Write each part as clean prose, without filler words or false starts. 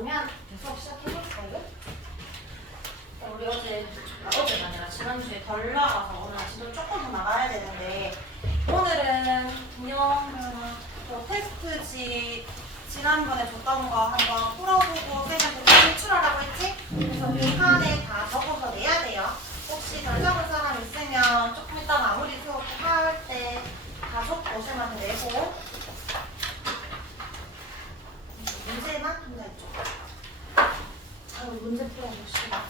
그러면 수업 시작해볼까요? 우리 어제가 아니라 지난주에 덜 나가서 오늘 아침도 조금 더 나가야 되는데 오늘은 그냥 테스트지 지난번에 줬던 거 한번 풀어보고 쌤한테 제출하라고 했지? 그래서 그 칸에 다 적어서 내야 돼요. 혹시 덜 적은 사람 있으면 조금 이따 마무리 수업 할 때 다 적고 쌤한테 내고 문제만 혼자 있죠. 자, 우리 문제 풀어봅시다.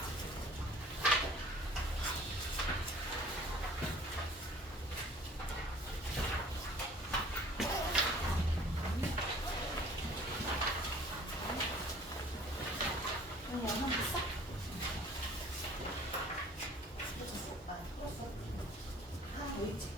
영상 봤어? 풀었어? 아, 뭐 있지?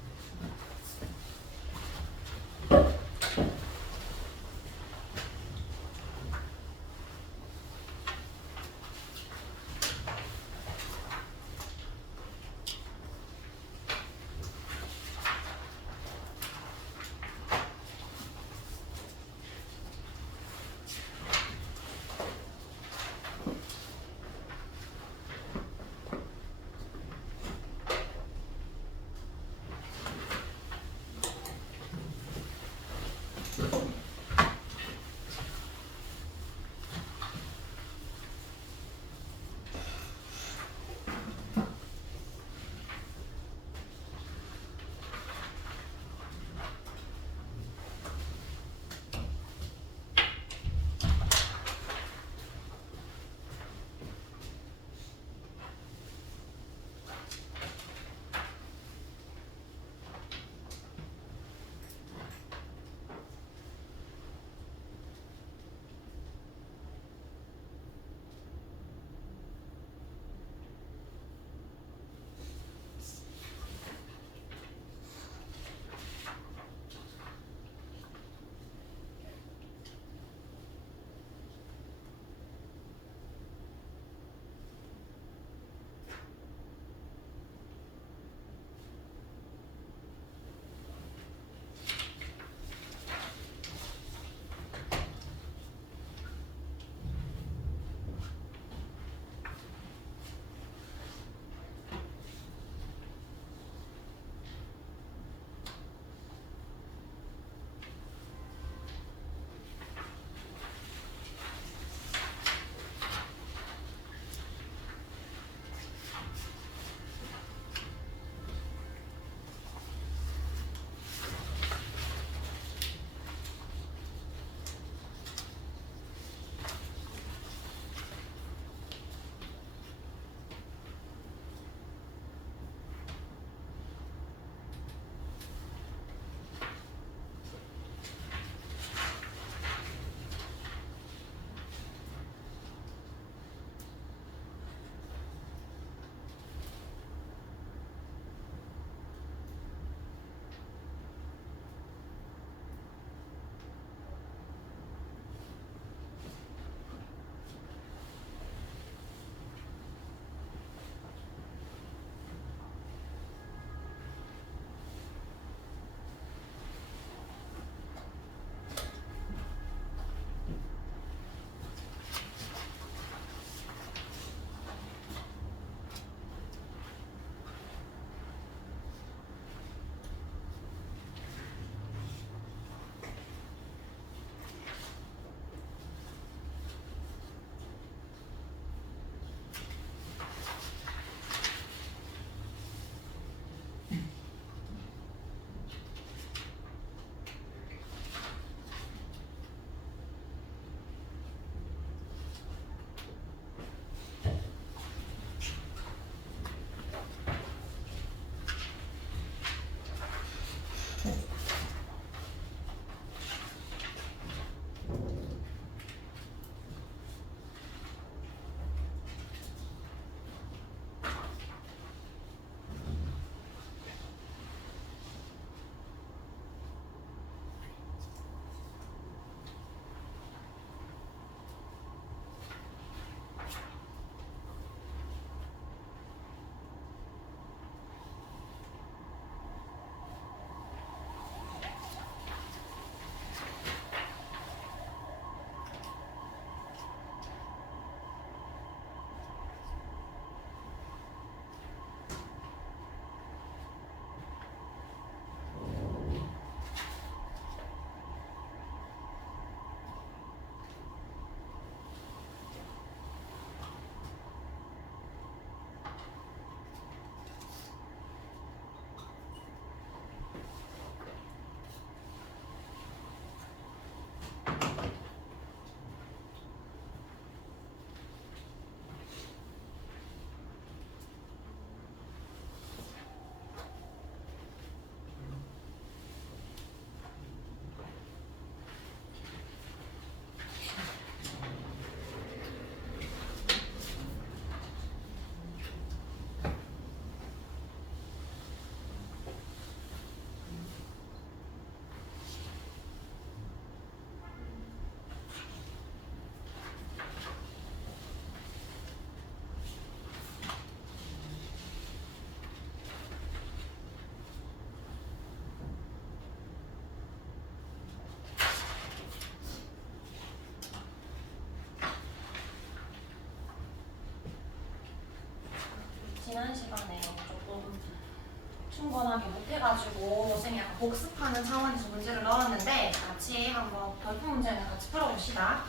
완전하게 못해가지고 쌤이 약간 복습하는 차원에서 문제를 넣었는데 같이 한번 별표 문제는 같이 풀어봅시다.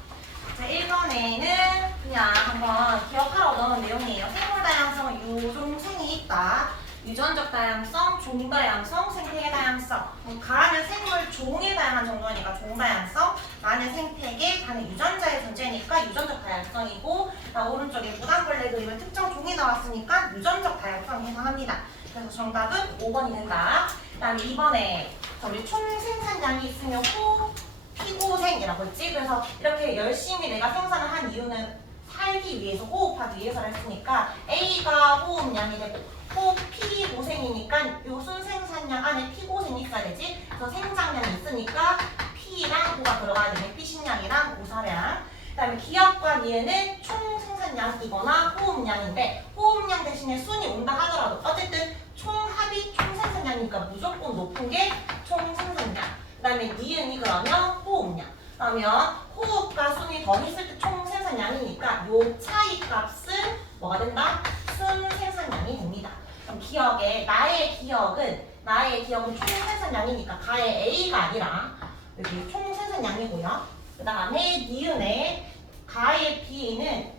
자, 1번에는 그냥 한번 기억하라고 넣은 내용이에요. 생물 다양성은 유종생이 있다. 유전적 다양성, 종다양성, 생태계 다양성. 가는 생물 종의 다양한 정도니까 종다양성, 나는 생태계, 나는 유전자의 존재니까 유전적 다양성이고, 오른쪽에 무당벌레 그리면 특정 종이 나왔으니까 유전적 다양성에 해당합니다. 그래서 정답은 5번이 된다. 그 다음에 2번에 우리 총생산량이 있으면 피고생이라고 했지. 그래서 이렇게 열심히 내가 생산을 한 이유는 살기 위해서, 호흡하기 위해서를 했으니까 A가 호흡량이 되고 피고생이니까 요 순생산량 안에 피고생이 있어야 되지. 그래서 생장량이 있으니까 P랑 O가 들어가야 되네. 피식량이랑 고사량. 그 다음에 기업과 니은은 총생산량이거나 호흡량인데 호흡량 대신에 순이 온다 하더라도 어쨌든 총합이 총생산량이니까 무조건 높은 게 총생산량. 그 다음에 니은이 그러면 호흡량. 그러면 호흡과 순이 더했을 때 총생산량이니까 요 차이 값은 뭐가 된다? 순생산량이 됩니다. 그럼 기억에 나의 기억은 총생산량이니까 가의 A가 아니라 여기 총생산량이고요. 그 다음에 니은의 가의 B는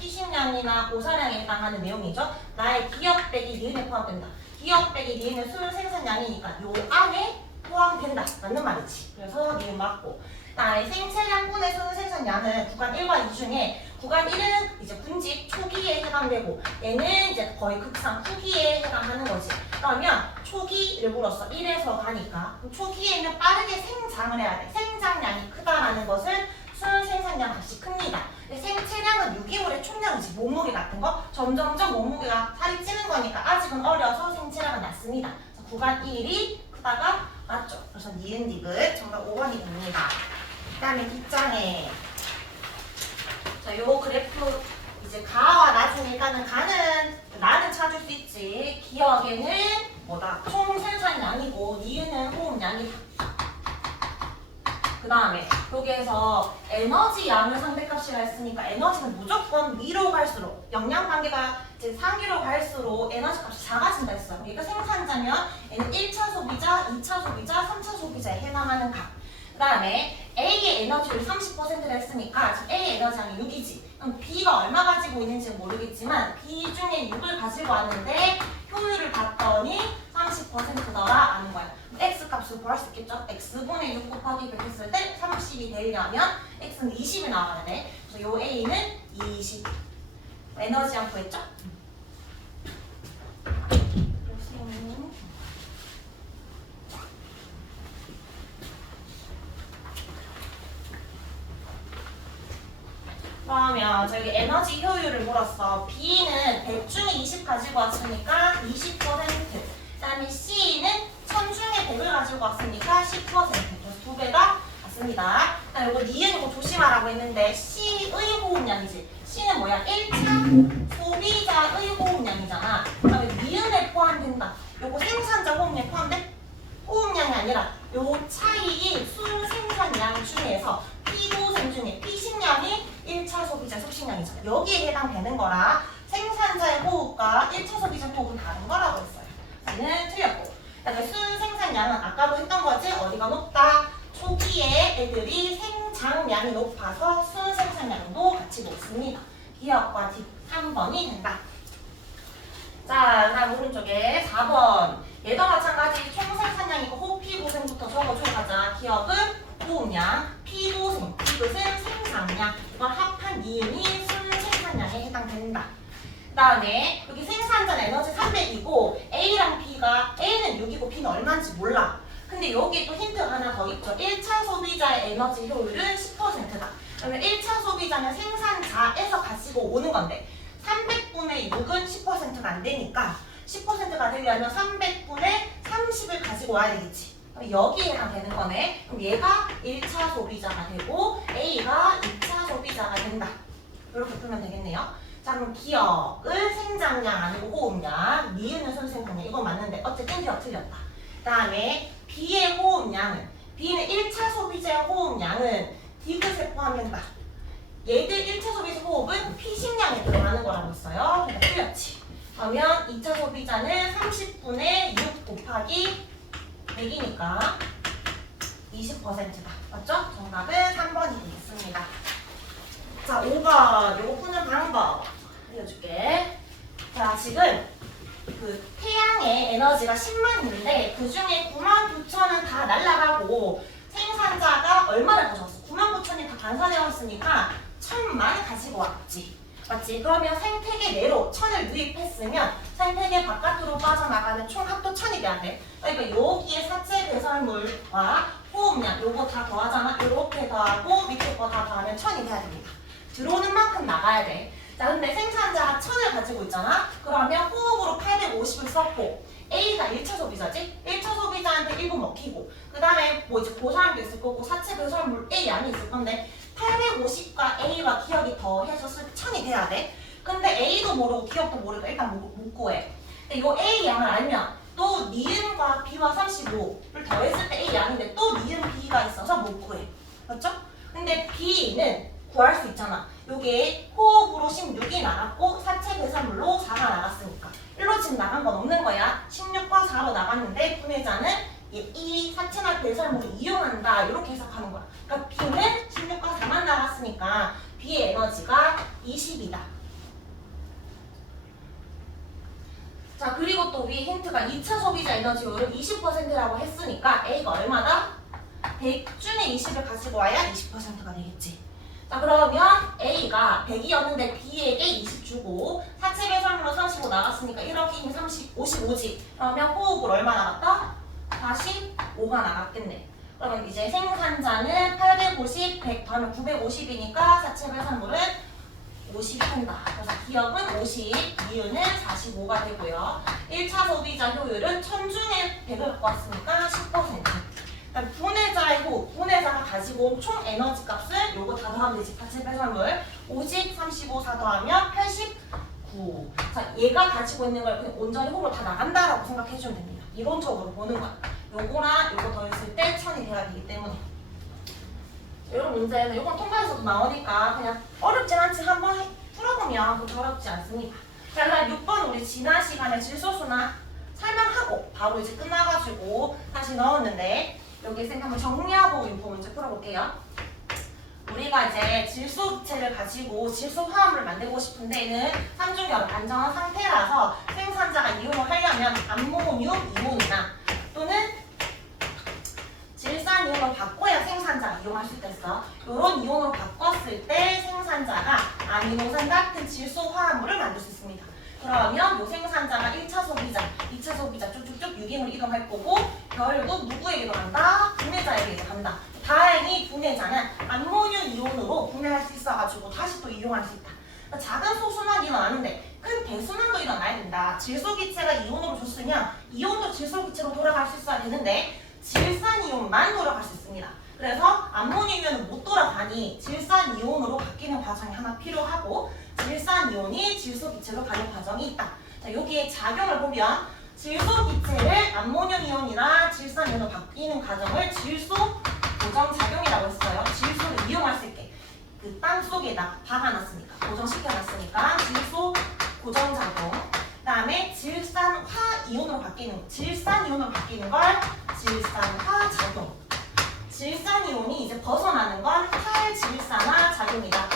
피식량이나 고사량에 해당하는 내용이죠. 나의 기억 빼기 니은에 포함된다. 기억 빼기 니은은 순생산량이니까 요 안에 포함된다 맞는 말이지. 그래서 니은 맞고. 그다음에 생체량분의 순생산량은 구간 1과 2 중에 구간 1은 이제 군집 초기에 해당되고 얘는 이제 거의 극상 후기에 해당하는 거지. 그러면 초기를 물었어. 1에서 가니까 그럼 초기에는 빠르게 생장을 해야 돼. 생장량이 크다라는 것은 순생산량 값이 큽니다. 근데 생체량은 유기물의 총량이지. 몸무게 같은 거 점점점 몸무게가 살이 찌는 거니까 아직은 어려서 생체량은 낮습니다. 그래서 구간 1이 크다가 맞죠. 그래서 니은 디귿 정답 5번이 됩니다. 그 다음에 뒷장에 자, 요 그래프 이제 가와 나중에 가는 나는 찾을 수 있지. 기억에는 뭐다? 총생산량이고 니은은 호흡량이다. 그 다음에 여기에서 에너지 양을 상대값이라 했으니까 에너지는 무조건 위로 갈수록 영양 관계가 이제 상위로 갈수록 에너지 값이 작아진다 했어요. 그러니까 생산자면 얘는 1차 소비자, 2차 소비자, 3차 소비자에 해당하는 값. 그 다음에 A의 에너지를 30%를 했으니까 지금 A의 에너지량이 6이지. 그럼 B가 얼마 가지고 있는지는 모르겠지만 B 중에 6을 가지고 왔는데 효율을 봤더니 30%더라 아는 거야. X 값을 구할 수 있겠죠? X분의 6 곱하기 100 했을 때 30이 되려면 X는 20이 나와야 돼. 그래서 요 A는 20. 에너지량 구했죠? 그러면 저기 에너지 효율을 물었어. B는 100 중에 20 가지고 왔으니까 20%. 그 다음에 C는 1000 중에 100을 가지고 왔으니까 10%. 그래서 2배가 맞습니다. 그다음 이거 니은 이거 조심하라고 했는데 C의 호흡량이지. C는 뭐야? 1차 소비자의 호흡량이잖아. 그다음에 니은에 포함된다. 요거 생산자 호흡량에 포함돼? 호흡량이 아니라 요 차이인 순생산량 중에서 피고생 중에 피식량이 1차 소비자 섭식량이잖아. 여기에 해당되는 거라 생산자의 호흡과 1차 소비자 호흡은 다른 거라고 했어요. 얘는 틀렸고. 그다음에 순생산량은 아까도 했던 거지. 어디가 높다? 초기에 애들이 생장량이 높아서 순생산량도 같이 높습니다. 기억과 뒷 3번이 된다. 자, 다음 오른쪽에 4번. 얘도 마찬가지 총생산량이고 호흡 피고생부터 적어주고 가자. 기억은 호흡량, 피고생, 디귿은 생장량. 이걸 합한 니은이 순생산량에 해당된다. 그 다음에 여기 생산자는 에너지 300이고 A랑 B가 A는 6이고 B는 얼마인지 몰라. 근데 여기 또 힌트가 하나 더 있죠. 1차 소비자의 에너지 효율은 10%다. 그러면 1차 소비자는 생산자에서 가지고 오는 건데 300분의 6은 10%가 안 되니까 10%가 되려면 300분의 30을 가지고 와야 되겠지. 그럼 여기에 해당되는 거네. 그럼 얘가 1차 소비자가 되고 A가 2차 소비자가 된다. 이렇게 풀면 되겠네요. 자, 그럼 기억은 생장량 아니고 호흡량, 니은은 순생산량. 이건 맞는데 어쨌든 기억 틀렸다. 그 다음에 B의 호흡량은 B는 1차 소비자의 호흡량은 디귿에 포함된다. 얘들 1차 소비자 호흡은 피식량에 들어가는 거라고 했어요. 그러니까 틀렸지. 그러면 2차 소비자는 30분의 6 곱하기 100이니까 20%다. 맞죠? 정답은 3번이 되겠습니다. 자, 5번. 요거 푸는 방법 알려줄게. 자, 지금 그 태양의 에너지가 10만 있는데 그 중에 9만 9천은 다 날아가고 생산자가 얼마를 가져왔어? 9만 9천이 다 반사되었으니까 1000만 가지고 왔지. 맞지? 그러면 생태계 내로 1000을 유입했으면 생태계 바깥으로 빠져나가는 총 합도 1000이 돼야 돼. 그러니까 여기에 사체 배설물과 호흡량 요거 다 더하잖아. 요렇게 더하고 밑에 거 다 더하면 1000이 돼야 됩니다. 들어오는 만큼 나가야 돼. 자, 근데 생산자가 1000을 가지고 있잖아. 그러면 호흡으로 850을 썼고 A가 1차 소비자지? 1차 소비자한테 1분 먹히고 그 다음에 뭐 이제 그 사람도 있을 거고 사체 배설물 A 양이 있을 건데 850과 A와 기억이 더해서 1000이 돼야 돼. 근데 A도 모르고 기억도 모르고 일단 못 구해. 근데 이 A 양을 알면 또 니은과 B와 35를 더했을 때 A 양인데 또 니은 B가 있어서 못 구해. 맞죠? 근데 B는 구할 수 있잖아. 요게 호흡으로 16이 나갔고 사체 배설물로 4가 나갔으니까 1로 지금 나간 건 없는 거야. 16과 4로 나갔는데 분해자는 이 사체나 배설물을 이용한다 이렇게 해석하는 거야. 그러니까 B는 16과 4만 나갔으니까 B의 에너지가 20이다. 자, 그리고 또 위에 힌트가 2차 소비자 에너지율은 20%라고 했으니까 A가 얼마다? 100 중에 20을 가지고 와야 20%가 되겠지. 자, 그러면 A가 100이었는데 B에게 20 주고 사체 배설물로 35 나갔으니까 1억 이미 55지. 그러면 호흡으로 얼마 나갔다? 45가 나갔겠네. 그러면 이제 생산자는 850, 100 더하면 950이니까 사체 배설물은 50 한다. 그래서 기억은 50, 이유는 45가 되고요. 1차 소비자 효율은 1000 중에 100을 갖고 왔으니까 10%. 그다음 분해자의 호흡, 분해자가 가지고 온 총 에너지 값을 요거 다 더하면 되지. 사체 배설물 50, 35, 4 더하면 89. 자, 얘가 가지고 있는 걸 그냥 온전히 호흡으로 다 나간다라고 생각해주면 됩니다. 이론적으로 보는 거야. 요거랑 요거 더했을 때 1000이 돼야 되기 때문에. 이런 문제는 요건 통과에서도 나오니까 그냥 어렵진 않지. 한번 풀어보면 그렇게 어렵지 않습니다. 자, 그다음 6번 우리 지난 시간에 질소수나 설명하고 바로 이제 끝나가지고 다시 넣었는데 여기 쌤 한번 정리하고 인포 문제 풀어볼게요. 우리가 이제 질소 기체를 가지고 질소 화합을 만들고 싶은 데는 삼중결 안정한 상태라서 생산자가 이용을 하려면 암모늄 이온이나 또는 질산이온으로 바꿔야 생산자가 이용할 수 있겠어. 이런 이온으로 바꿨을 때 생산자가 아미노산 같은 질소 화합물을 만들 수 있습니다. 그러면 이 생산자가 1차 소비자, 2차 소비자 쭉쭉쭉 유기물로 이동할 거고 결국 누구에게로 간다? 분해자에게로 간다. 다행히 분해자는 암모늄 이온으로 분해할 수 있어가지고 다시 또 이용할 수 있다. 그러니까 작은 소순환이 일어나는데 큰 대순환도 일어나야 된다. 질소기체가 이온으로 줬으면 이온도 질소기체로 돌아갈 수 있어야 되는데 질산이온만 돌아갈 수 있습니다. 그래서 암모늄 이온은 못 돌아가니 질산이온으로 바뀌는 과정이 하나 필요하고 질산이온이 질소기체로 가는 과정이 있다. 자, 여기에 작용을 보면 질소기체를 암모늄 이온이나 질산이온으로 바뀌는 과정을 질소 고정작용이라고 했어요. 질소를 이용할 수 있게 그 땅 속에다 박아놨으니까 고정시켜놨으니까 질소 고정작용. 그 다음에 질산화 이온으로 바뀌는 질산이온으로 바뀌는 걸 질산화 작용. 질산이온이 이제 벗어나는 건 탈질산화 작용이다.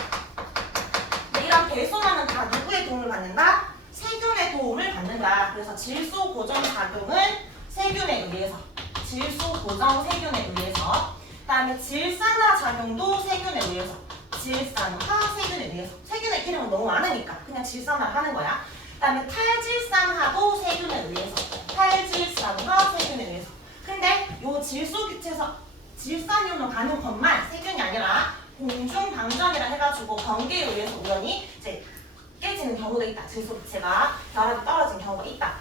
이런 배소나는 다 누구의 도움을 받는다? 세균의 도움을 받는다. 그래서 질소 고정 작용은 세균에 의해서, 질소 고정 세균에 의해서, 그 다음에 질산화 작용도 세균에 의해서, 질산화 세균에 의해서. 세균의 이름은 너무 많으니까 그냥 질산화 하는 거야. 그 다음에 탈질산화도 세균에 의해서, 탈질산화 세균에 의해서. 근데 요 질소기체에서 질산이온으로 가는 것만 세균이 아니라 공중방전이라 해가지고 번개에 의해서 우연히 이제 깨지는 경우도 있다. 질소기체가 결합이 떨어진 경우가 있다.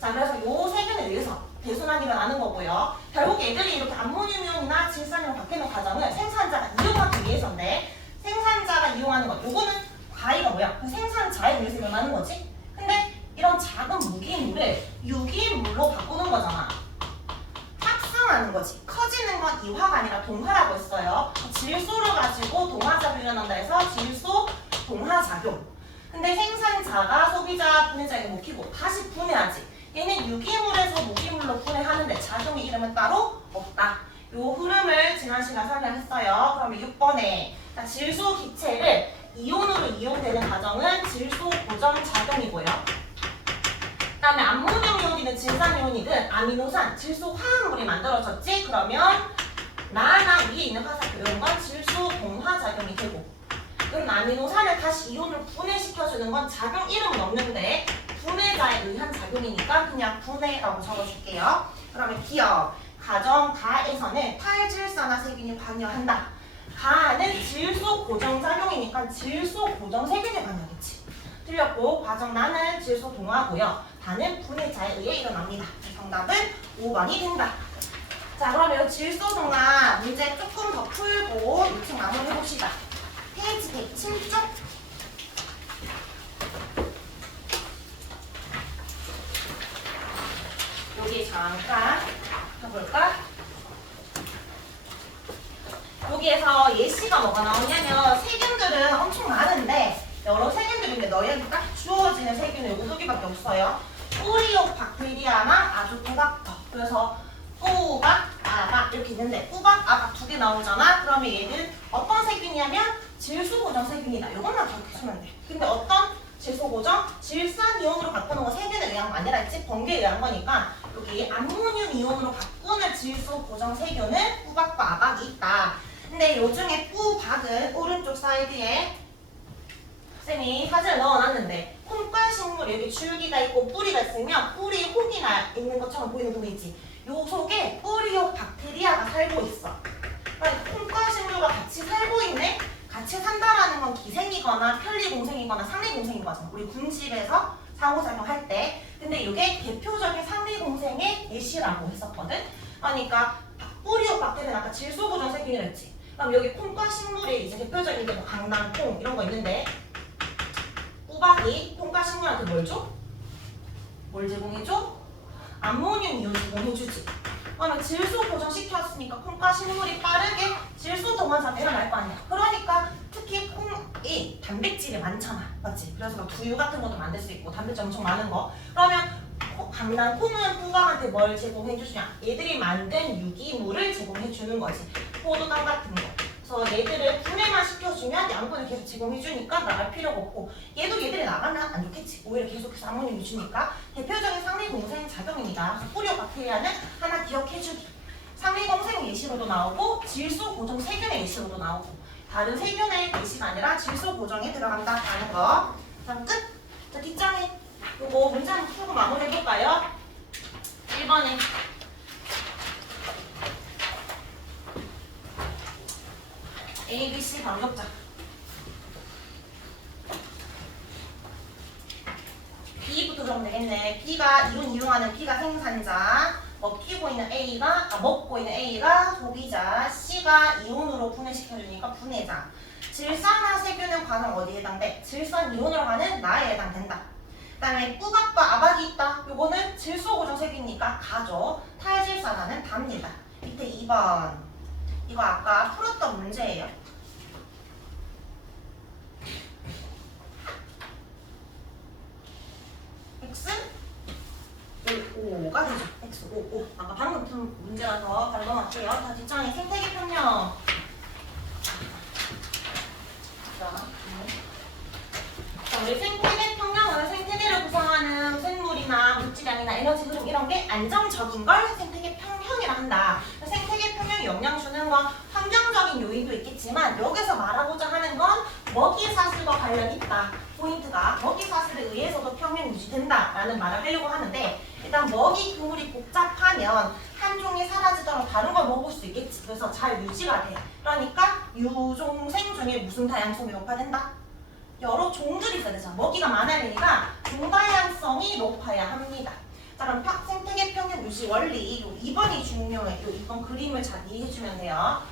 자, 그래서 요 세균에 의해서 대순환이 일어나는 거고요. 결국 애들이 이렇게 암모늄 이온이나 질산이온 바뀌는 과정은 생산자가 이용하기 위해서인데 생산자가 이용하는 것, 요거는 과이가 뭐야? 그 생산자에 의해서 일어나는 거지? 근데 이런 작은 무기물을 유기물로 바꾸는 거잖아. 합성하는 거지. 커지는 건 이화가 아니라 동화라고 했어요. 질소를 가지고 동화작용이 일어난다 해서 질소 동화작용. 근데 생산자가 소비자 분해자에게 먹히고 다시 분해하지. 얘는 유기물에서 무기물로 분해하는데 작용의 이름은 따로 없다. 요 흐름을 지난 시간 설명했어요. 그러면 6번에 질소 기체를 이온으로 이용되는 과정은 질소 고정 작용이고요. 그다음에 암모늄 이온이든 질산 이온이든 아미노산, 질소 화합물이 만들어졌지. 그러면 나나 위에 있는 화살표 이런 건 질소 동화 작용이 되고, 그럼 아미노산을 다시 이온으로 분해시켜주는 건 작용 이름은 없는데 분해자에 의한 작용이니까 그냥 분해라고 적어줄게요. 그러면 기억, 가정, 가에서는 탈질산화 세균이 관여한다. 가는 질소 고정 작용이니까 질소 고정 세균이 관여하겠지. 틀렸고, 과정 나는 질소 동화고요. 다는 분해자에 의해 일어납니다. 정답은 5번이 된다. 자, 그러면 질소 동화 문제 조금 더 풀고 6층 마무리 해봅시다. 페이지 107쪽. 여기 잠깐 해볼까? 여기에서 예시가 뭐가 나오냐면 세균들은 엄청 많은데 여러 세균들인데 너희한테 딱 주어지는 세균은 요거 두 개밖에 없어요. 뿌리옥 박테리아나 아조토박터. 그래서 꾸박, 아박 이렇게 있는데 꾸박, 아박 두 개 나오잖아. 그러면 얘는 어떤 세균이냐면 질소 고정 세균이다. 요것만 기억해주면 돼. 근데 어떤 질소 고정? 질산 이온으로 바꾸는 거 세균에 의한 거 아니라 했지? 번개에 의한 거니까 여기 암모늄 이온으로 바꾸는 질소 고정 세균은 꾸박과 아박이 있다. 근데 요중에 꾸박은 오른쪽 사이드에 쌤이 사진을 넣어놨는데 콩과 식물 여기 줄기가 있고 뿌리가 있으면 뿌리 혹이 있는 것처럼 보이는 부분이지. 요 속에 뿌리옥 박테리아가 살고 있어. 그러니까 콩과 식물과 같이 살고 있네? 같이 산다라는 건 기생이거나 편리공생이거나 상리공생이거든. 우리 군집에서 상호작용할 때. 근데 이게 대표적인 상리공생의 예시라고 했었거든. 그러니까 뿌리옥 박테리아는 아까 질소고정 세균이라 했지. 그럼 여기 콩과 식물이 이제 대표적인 게 뭐 강낭콩 이런 거 있는데 꾸박이 콩과 식물한테 뭘 줘? 뭘 제공해줘? 암모늄 이온 제공해주지. 그러면 질소 고정시켰으니까 콩과 식물이 빠르게 질소 동화자가 일어날 거 아니야. 그러니까 특히 콩이 단백질이 많잖아. 맞지? 그래서 막 두유 같은 것도 만들 수 있고 단백질 엄청 많은 거. 그러면 강낭콩은 콩과한테 뭘 제공해주냐? 얘들이 만든 유기물을 제공해주는 거지. 포도당 같은 거. 그래서 얘들을 분해만 시켜주면 양분을 계속 제공해주니까 나갈 필요가 없고, 얘도 얘들이 나가면 안 좋겠지. 오히려 계속해서 암모늄이 주니까 대표적인 상리공생 작용입니다. 그래서 뿌리옥 박테리아는 하나 기억해주기. 상리공생 예시로도 나오고 질소 고정 세균의 예시로도 나오고, 다른 세균의 예시가 아니라 질소 고정에 들어간다라는 거. 그럼 끝. 자, 뒷장에 요거 문제 한번 풀고 마무리 해볼까요? 1번에 A, B, C 반격자. B부터 적으면 되겠네. B가 이온 이용하는 B가 생산자, 먹고 있는 A가 소비자, C가 이온으로 분해시켜주니까 분해자. 질산화 세균은 과정 어디에 해당돼? 질산 이온으로 가는 나에 해당된다. 그 다음에 꾸박과 아박이 있다. 요거는 질소 고정 세균이니까 가죠. 탈질산화는 답니다. 밑에 2번. 이거 아까 풀었던 문제예요. X 5가 되죠. X 5. 아까 방금 푼 문제라서 바로 넘어갈게요. 자, 뒷장에 생태계 평형. 자, 우리 생태계 평형은 생태계를 구성하는 생물이나 물질량이나 에너지 흐름 이런 게 안정적인 걸 생태계 평형이라 한다. 생태계 평형이 영향 주는 건 환경적인 요인도 있겠지만 여기서 말하고자 하는 건 먹이사슬과 관련이 있다. 포인트가 먹이사슬에 의해서도 평형이 유지된다라는 말을 하려고 하는데, 일단 먹이 그물이 복잡하면 한 종이 사라지더라도 다른 걸 먹을 수 있겠지. 그래서 잘 유지가 돼. 그러니까 유종생 중에 무슨 다양성이 높아진다? 여러 종들이 있어야 되잖아. 먹이가 많아야 되니까 종다양성이 높아야 합니다. 자, 그럼 생태계 평형 유지 원리 2번이 중요해요. 2번 그림을 잘 이해해주면 돼요.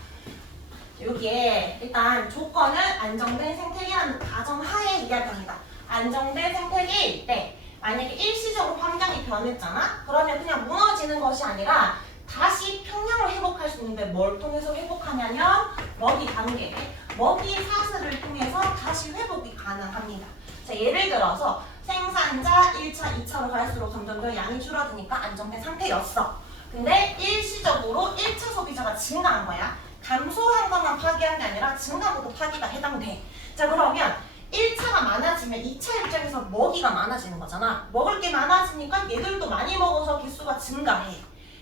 여기에 일단 조건은 안정된 생태계라는 가정하에 이야기합니다. 안정된 생태계일 때 만약에 일시적으로 환경이 변했잖아? 그러면 그냥 무너지는 것이 아니라 다시 평형을 회복할 수 있는데 뭘 통해서 회복하냐면 먹이 단계, 먹이 사슬을 통해서 다시 회복이 가능합니다. 자, 예를 들어서 생산자 1차, 2차로 갈수록 점점 더 양이 줄어드니까 안정된 상태였어. 근데 일시적으로 1차 소비자가 증가한 거야. 감소한 것만 파기한 게 아니라 증가보다 파기가 해당돼. 자, 그러면 1차가 많아지면 2차 입장에서 먹이가 많아지는 거잖아. 먹을 게 많아지니까 얘들도 많이 먹어서 개수가 증가해.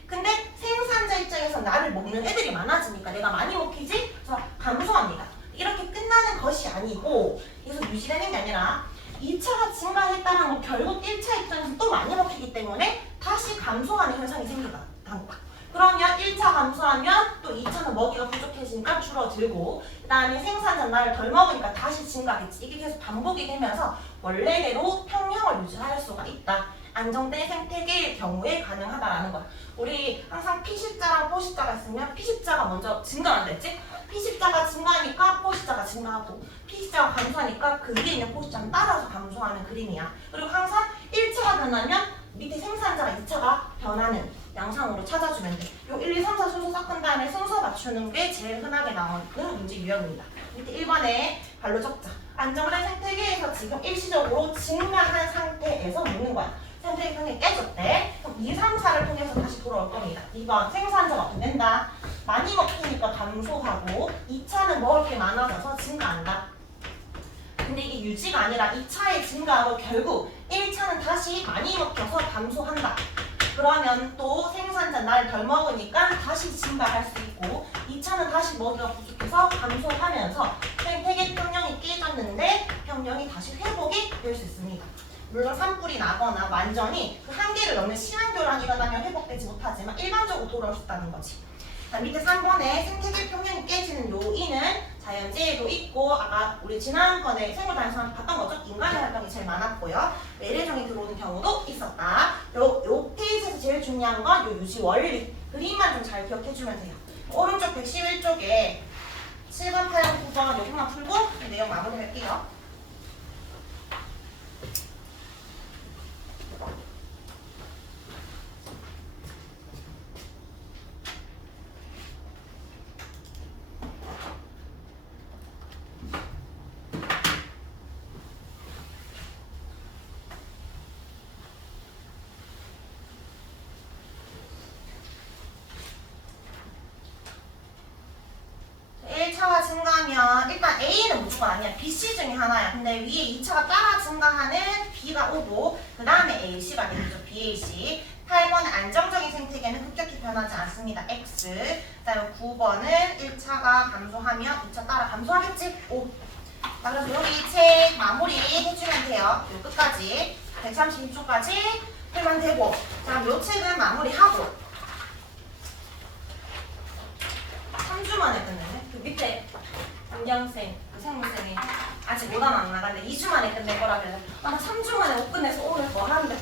근데 생산자 입장에서 나를 먹는 애들이 많아지니까 내가 많이 먹히지? 그래서 감소합니다. 이렇게 끝나는 것이 아니고 계속 유지되는 게 아니라 2차가 증가했다는 건 결국 1차 입장에서 또 많이 먹히기 때문에 다시 감소하는 현상이 생긴다. 그러면 1차 감소하면 또 2차는 먹이가 부족해지니까 줄어들고 그 다음에 생산자 나를 덜 먹으니까 다시 증가하겠지. 이게 계속 반복이 되면서 원래대로 평형을 유지할 수가 있다. 안정된 생태계의 경우에 가능하다라는 거야. 우리 항상 P십자랑 포십자가 있으면 P십자가 먼저 증가한다 했지? P십자가 증가하니까 포십자가 증가하고 P십자가 감소하니까 그 위에 있는 포십자는 따라서 감소하는 그림이야. 그리고 항상 1차가 변하면 밑에 생산자가 2차가 변하는 양상으로 찾아주면 돼. 요 1, 2, 3, 4 순서 섞은 다음에 순서 맞추는 게 제일 흔하게 나오는 그 문제 유형입니다. 밑에 1번에 발로 적자. 안정된 생태계에서 지금 일시적으로 증가한 상태에서 묻는 거야. 생태계 평균이 깨졌대. 그럼 2, 3, 4를 통해서 다시 돌아올 겁니다. 2번 생산자가 어떻게 된다? 많이 먹히니까 감소하고 2차는 먹을 게 많아져서 증가한다. 근데 이게 유지가 아니라 2차의 증가로 결국 1차는 다시 많이 먹혀서 감소한다. 그러면 또 생산자 날 덜 먹으니까 다시 증가할 수 있고 2차는 다시 먹이가 부족해서 감소하면서 생태계 평형이 깨졌는데 평형이 다시 회복이 될 수 있습니다. 물론 산불이 나거나 완전히 그 한계를 넘는 시한교란이 일어나면 회복되지 못하지만 일반적으로 돌아올 수 있다는 거지. 자, 밑에 3번에 생태계 평형이 깨지는 요인은 자연재해도 있고 아까 우리 지난번에 생물다양성을 봤던 거죠. 인간의 활동이 제일 많았고요. 외래종이 들어오는 경우도 있었다. 요 페이지에서 제일 중요한 건 요 유지 원리. 그림만 좀 잘 기억해주면 돼요. 오른쪽 111쪽에 7번, 8번, 9번 요것만 풀고 내용 마무리할게요. 증가하면 일단 A는 무조건 아니야. B, C 중에 하나야. 근데 위에 2차가 따라 증가하는 B가 오고 그 다음에 A, C가 되겠죠. B, A, C. 8번은 안정적인 생태계는 급격히 변하지 않습니다. X. 그 다음에 9번은 1차가 감소하면 2차 따라 감소하겠지? O. 자, 그래서 여기 책 마무리 해주면 돼요. 요 끝까지 132초까지 풀면 되고 자, 요 책은 마무리하고 3주 만에 끝냈네. 그 밑에 안경쌤, 그 생물쌤이 아직 오단 안 나갔는데 2주 만에 끝낼 거라 그래서 나 3주 만에 못 끝내서 오늘 뭐 하는데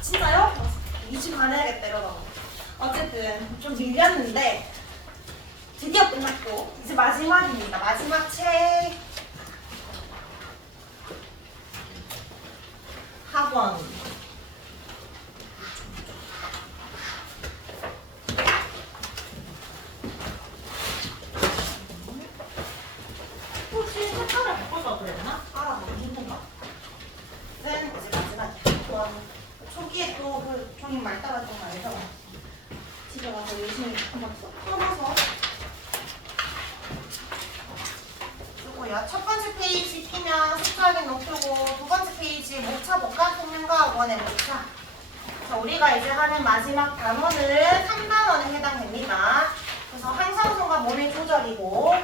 진짜요? 2주 만에 해야겠다 이러더라고. 어쨌든 좀 밀렸는데 드디어 끝났고 이제 마지막입니다. 마지막 책 학원 혹시 색깔을 바꿔서 그랬나? 알아보기 힘든가? 는 이제 마지막이야. 초기에 또 그 종이 많이 따라준 거 알죠? 집에 가서 열심히 한번 쏙 풀어서 쓰고요. 첫 번째 페이지 피면 숫자하기 높이고 두 번째 페이지 목차 볼까? 생명과학원의 목차. 자, 우리가 이제 하는 마지막 단원은 3단원에 해당됩니다. 그래서 항상성과 몸의 조절이고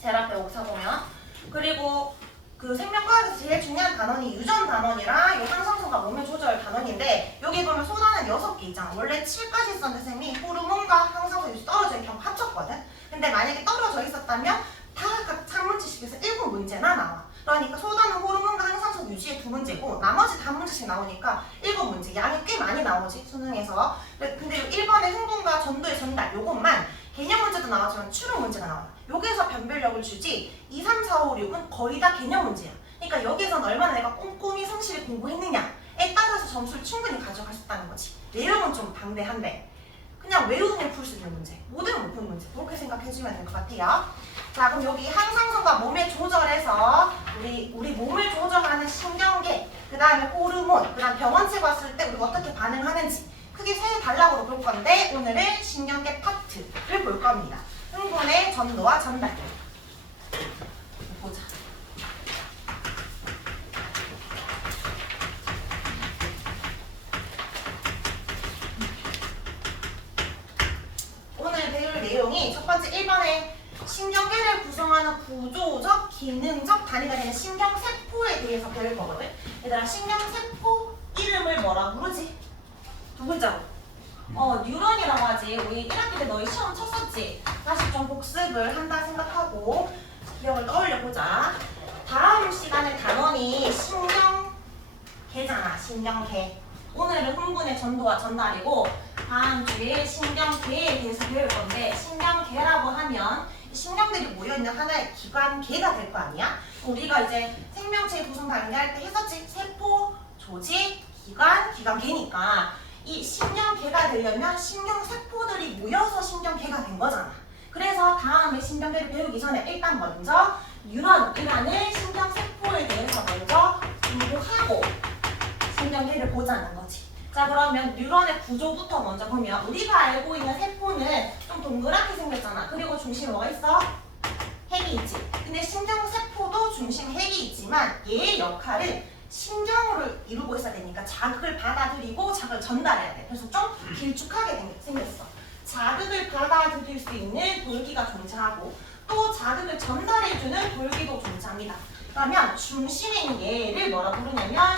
제일 앞에 목차 보면 그리고 그 생명과학에서 제일 중요한 단원이 유전 단원이랑 이 항상성과 몸의 조절 단원인데 여기 보면 소단은 6개 있잖아. 원래 7까지 있었는데 쌤이 호르몬과 항상성 유지 떨어져 있는 경우 합쳤거든. 근데 만약에 떨어져 있었다면 다 각 산문지식에서 7문제나 나와. 그러니까 소단은 호르몬과 항상성 유지에 2문제고 나머지 다 문제씩 나오니까 7문제. 양이 꽤 많이 나오지 수능에서. 근데 1번의 흥분과 전도의 전달 요것만 개념 문제도 나왔지만 추론 문제가 나와. 여기에서 변별력을 주지 2, 3, 4, 5, 6은 거의 다 개념 문제야. 그러니까 여기에서는 얼마나 내가 꼼꼼히 성실히 공부했느냐에 따라서 점수를 충분히 가져갈 수 있다는 거지. 내용은 좀 방대한데 그냥 외우면 풀 수 있는 문제, 모든 못 푸는 문제 그렇게 생각해주면 될 것 같아요. 자, 그럼 여기 항상성과 몸의 조절에서 우리 몸을 조절하는 신경계, 그 다음에 호르몬, 그 다음 병원체 봤을 때 우리가 어떻게 반응하는지 크게 세 단락으로 볼 건데 오늘은 신경계 파트를 볼 겁니다. 흥분의 전도와 전달. 보자. 오늘 배울 내용이 첫 번째 1번에 신경계를 구성하는 구조적, 기능적 단위가 되는 신경세포에 대해서 배울 거거든. 얘들아, 신경세포 이름을 뭐라 부르지? 두 글자로. 뉴런이라고 하지. 우리 1학기 때 너희 시험 쳤었지? 다시 좀 복습을 한다 생각하고 기억을 떠올려보자. 다음 시간에 단원이 신경계잖아. 신경계. 오늘은 흥분의 전도와 전달이고 다음 주에 신경계에 대해서 배울 건데 신경계라고 하면 신경들이 모여있는 하나의 기관계가 될 거 아니야? 우리가 이제 생명체 구성 단계할 때 했었지? 세포, 조직, 기관계니까 이 신경계가 되려면 신경세포들이 모여서 신경계가 된 거잖아. 그래서 다음에 신경계를 배우기 전에 일단 먼저 뉴런이라는 신경세포에 대해서 먼저 공부하고 신경계를 보자는 거지. 자, 그러면 뉴런의 구조부터 먼저 보면 우리가 알고 있는 세포는 좀 동그랗게 생겼잖아. 그리고 중심에 뭐가 있어? 핵이 있지. 근데 신경세포도 중심 핵이 있지만 얘의 역할은 신경을 이루고 있어야 되니까 자극을 받아들이고 자극을 전달해야 돼. 그래서 좀 길쭉하게 생겼어. 자극을 받아들일 수 있는 돌기가 존재하고 또 자극을 전달해주는 돌기도 존재합니다. 그러면 중심에 있는 얘를 뭐라 부르냐면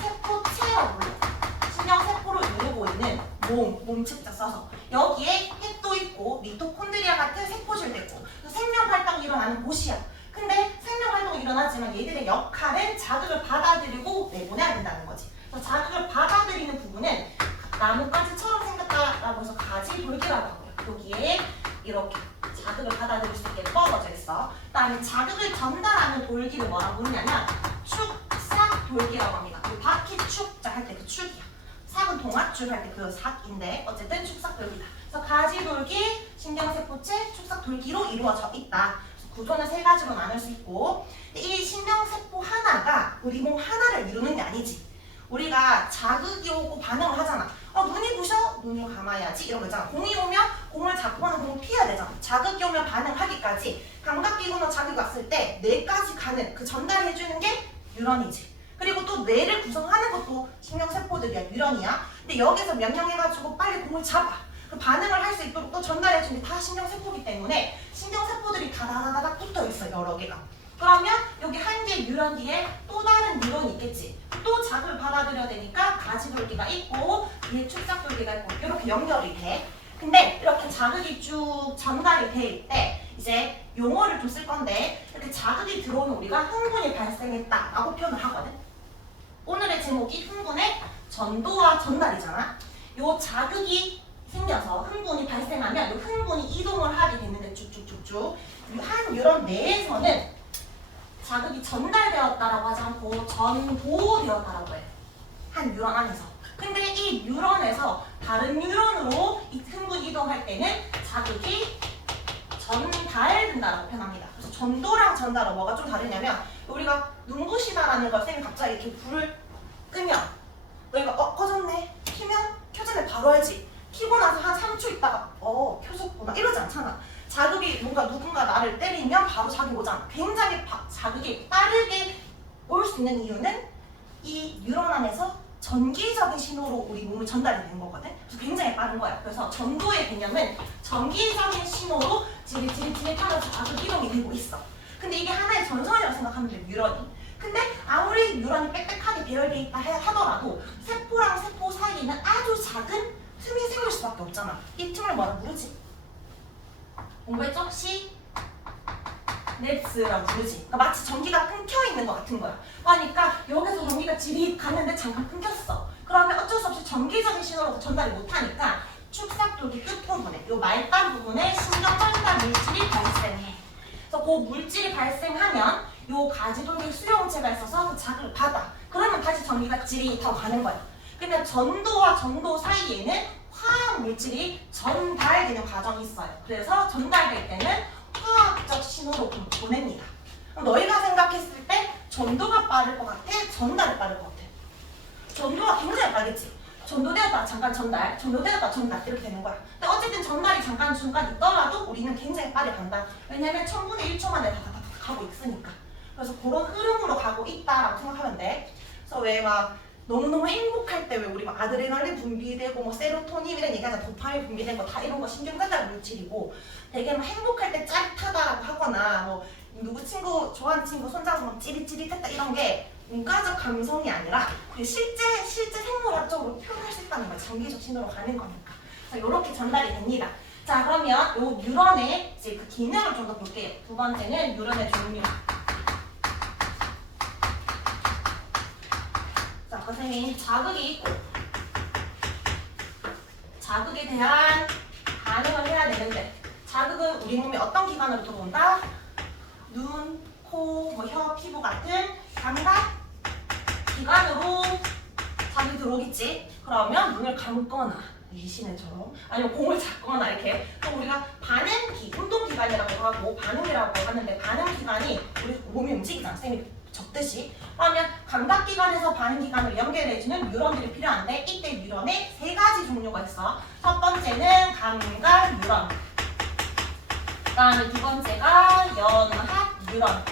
신경세포체라고 불러. 신경세포를 이루고 있는 몸책자 써서 여기에 핵도 있고 미토콘드리아 같은 세포질도 있고 생명활동이 일어나는 곳이야. 근데 생명활동이 일어나지만 얘들의 역할은 자극을 받아들이고 내보내야 된다는 거지. 그래서 자극을 받아들이는 부분은 나뭇가지처럼 생겼다라고 해서 가지돌기라고 하고요. 여기에 이렇게 자극을 받아들일 수 있게 뻗어져 있어. 그다음에 자극을 전달하는 돌기를 뭐라고 부르냐면 축삭돌기라고 합니다. 그 바퀴 축자 할 때 그 축이야. 삭은 동아줄 할 때 그 삭인데 어쨌든 축삭돌기다. 그래서 가지돌기, 신경세포체, 축삭돌기로 이루어져 있다. 구조는 세 가지로 나눌 수 있고 이 신경세포 하나가 우리 몸 하나를 이루는 게 아니지. 우리가 자극이 오고 반응을 하잖아. 눈이 부셔? 눈을 감아야지. 이런 거 있잖아. 공이 오면 공을 잡거나 공을 피해야 되잖아. 자극이 오면 반응하기까지 감각기구나 자극이 왔을 때 뇌까지 가는 그 전달해주는 게 뉴런이지. 그리고 또 뇌를 구성하는 것도 신경세포들이야. 뉴런이야. 근데 여기서 명령해가지고 빨리 공을 잡아. 그 반응을 할 수 있도록 또 전달해주는 게 다 신경세포이기 때문에 신경세포들이 다다다닥 붙어있어. 여러 개가. 그러면 여기 한 개의 뉴런 뒤에 또 다른 뉴런이 있겠지. 또 자극을 받아들여야 되니까 가지돌기가 있고 뒤에 축삭돌기가 있고 이렇게 연결이 돼. 근데 이렇게 자극이 쭉 전달이 될 때 이제 용어를 좀 쓸 건데 이렇게 자극이 들어오면 우리가 흥분이 발생했다라고 표현을 하거든. 오늘의 제목이 흥분의 전도와 전달이잖아. 요 자극이 생겨서 흥분이 발생하면 요 흥분이 이동을 하게 되는데 쭉쭉쭉쭉 한 뉴런 내에서는 자극이 전달되었다라고 하지 않고 전도되었다라고 해. 한 뉴런 안에서. 근데 이 뉴런에서 다른 뉴런으로 이 흥분 이동할 때는 자극이 전달된다라고 표현합니다. 그래서 전도랑 전달은 뭐가 좀 다르냐면 우리가 눈부시다라는 걸 쌤이 갑자기 이렇게 불을 끄면 너희가 꺼졌네. 키면 켜졌네 바로 알지. 키고 나서 한 3초 있다가 켜졌구나 이러지 않잖아. 자극이 뭔가 누군가 나를 때리면 바로 자극이 오잖아. 굉장히 자극이 빠르게 올 수 있는 이유는 이 뉴런 안에서 전기적인 신호로 우리 몸을 전달이 되는 거거든. 그래서 굉장히 빠른 거야. 그래서 전도의 개념은 전기적인 신호로 지릿지릿하면서 자극 이동이 되고 있어. 근데 이게 하나의 전선이라고 생각하면 돼, 뉴런이. 근데 아무리 뉴런이 빽빽하게 배열돼 있다 하더라도 세포랑 세포 사이에는 아주 작은 틈이 생길 수밖에 없잖아. 이 틈을 뭐라 부르지? 공부했죠? 냅스라고 부르지. 그러니까 마치 전기가 끊겨 있는 것 같은 거야. 그러니까 여기서 전기가 지릿 갔는데 잠깐 끊겼어. 그러면 어쩔 수 없이 전기적인 신호로 전달이 못하니까 축삭돌기 끝부분에 이 말단 부분에 신경전달 물질이 발생해. 그래서 그 물질이 발생하면 이 가지돌기 수용체가 있어서 그 자극을 받아. 그러면 다시 전기가 지릿하고 가는 거야. 그러면 전도와 전도 사이에는 화학 물질이 전달되는 과정이 있어요. 그래서 전달될 때는 화학 신호로 보냅니다. 그럼 너희가 생각했을 때 전도가 빠를 것 같아? 전달이 빠를 것 같아? 전도가 굉장히 빠르겠지. 전도되었다 잠깐 전달, 전도되었다 전달 이렇게 되는 거야. 근데 어쨌든 전달이 잠깐 중간 있더라도 우리는 굉장히 빠르게 간다. 왜냐면 1000분의 1초 만에 다다다다 가고 있으니까. 그래서 그런 흐름으로 가고 있다라고 생각하면 돼. 그래서 왜 막 너무너무 행복할 때 왜 우리 막 아드레날린 분비되고 뭐 세로토닌 이런 얘기하잖아. 도파민 분비된 거 다 이런 거 신경 전달 물질이고 되게 막 행복할 때 짜릿하다라고 하거나 뭐 누구 친구 좋아하는 친구 손잡고 막 찌릿찌릿했다 이런 게 문과적 감성이 아니라 실제 생물학적으로 표현할 수 있다는 거야. 장기적 신호로 가는 거니까. 자, 이렇게 전달이 됩니다. 자, 그러면 요 뉴런의 이제 그 기능을 좀 더 볼게요. 두 번째는 뉴런의 종류. 자, 선생님 자극이 있고 자극에 대한 반응을 해야 되는데 자극은 우리 몸에 어떤 기관으로 들어온다? 눈, 코, 뭐 혀, 피부 같은 감각 기관으로 자극이 들어오겠지. 그러면 눈을 감거나 이 시내처럼 아니면 공을 잡거나 이렇게 또 우리가 반응기, 운동기관이라고 하고 반응이라고 하는데 반응기관이 우리 몸이 움직이잖아. 쌤이 적듯이. 그러면 감각기관에서 반응기관을 연결해주는 뉴런들이 필요한데 이때 뉴런에 세 가지 종류가 있어. 첫 번째는 감각 뉴런, 그 다음에 두 번째가 연합 뉴런,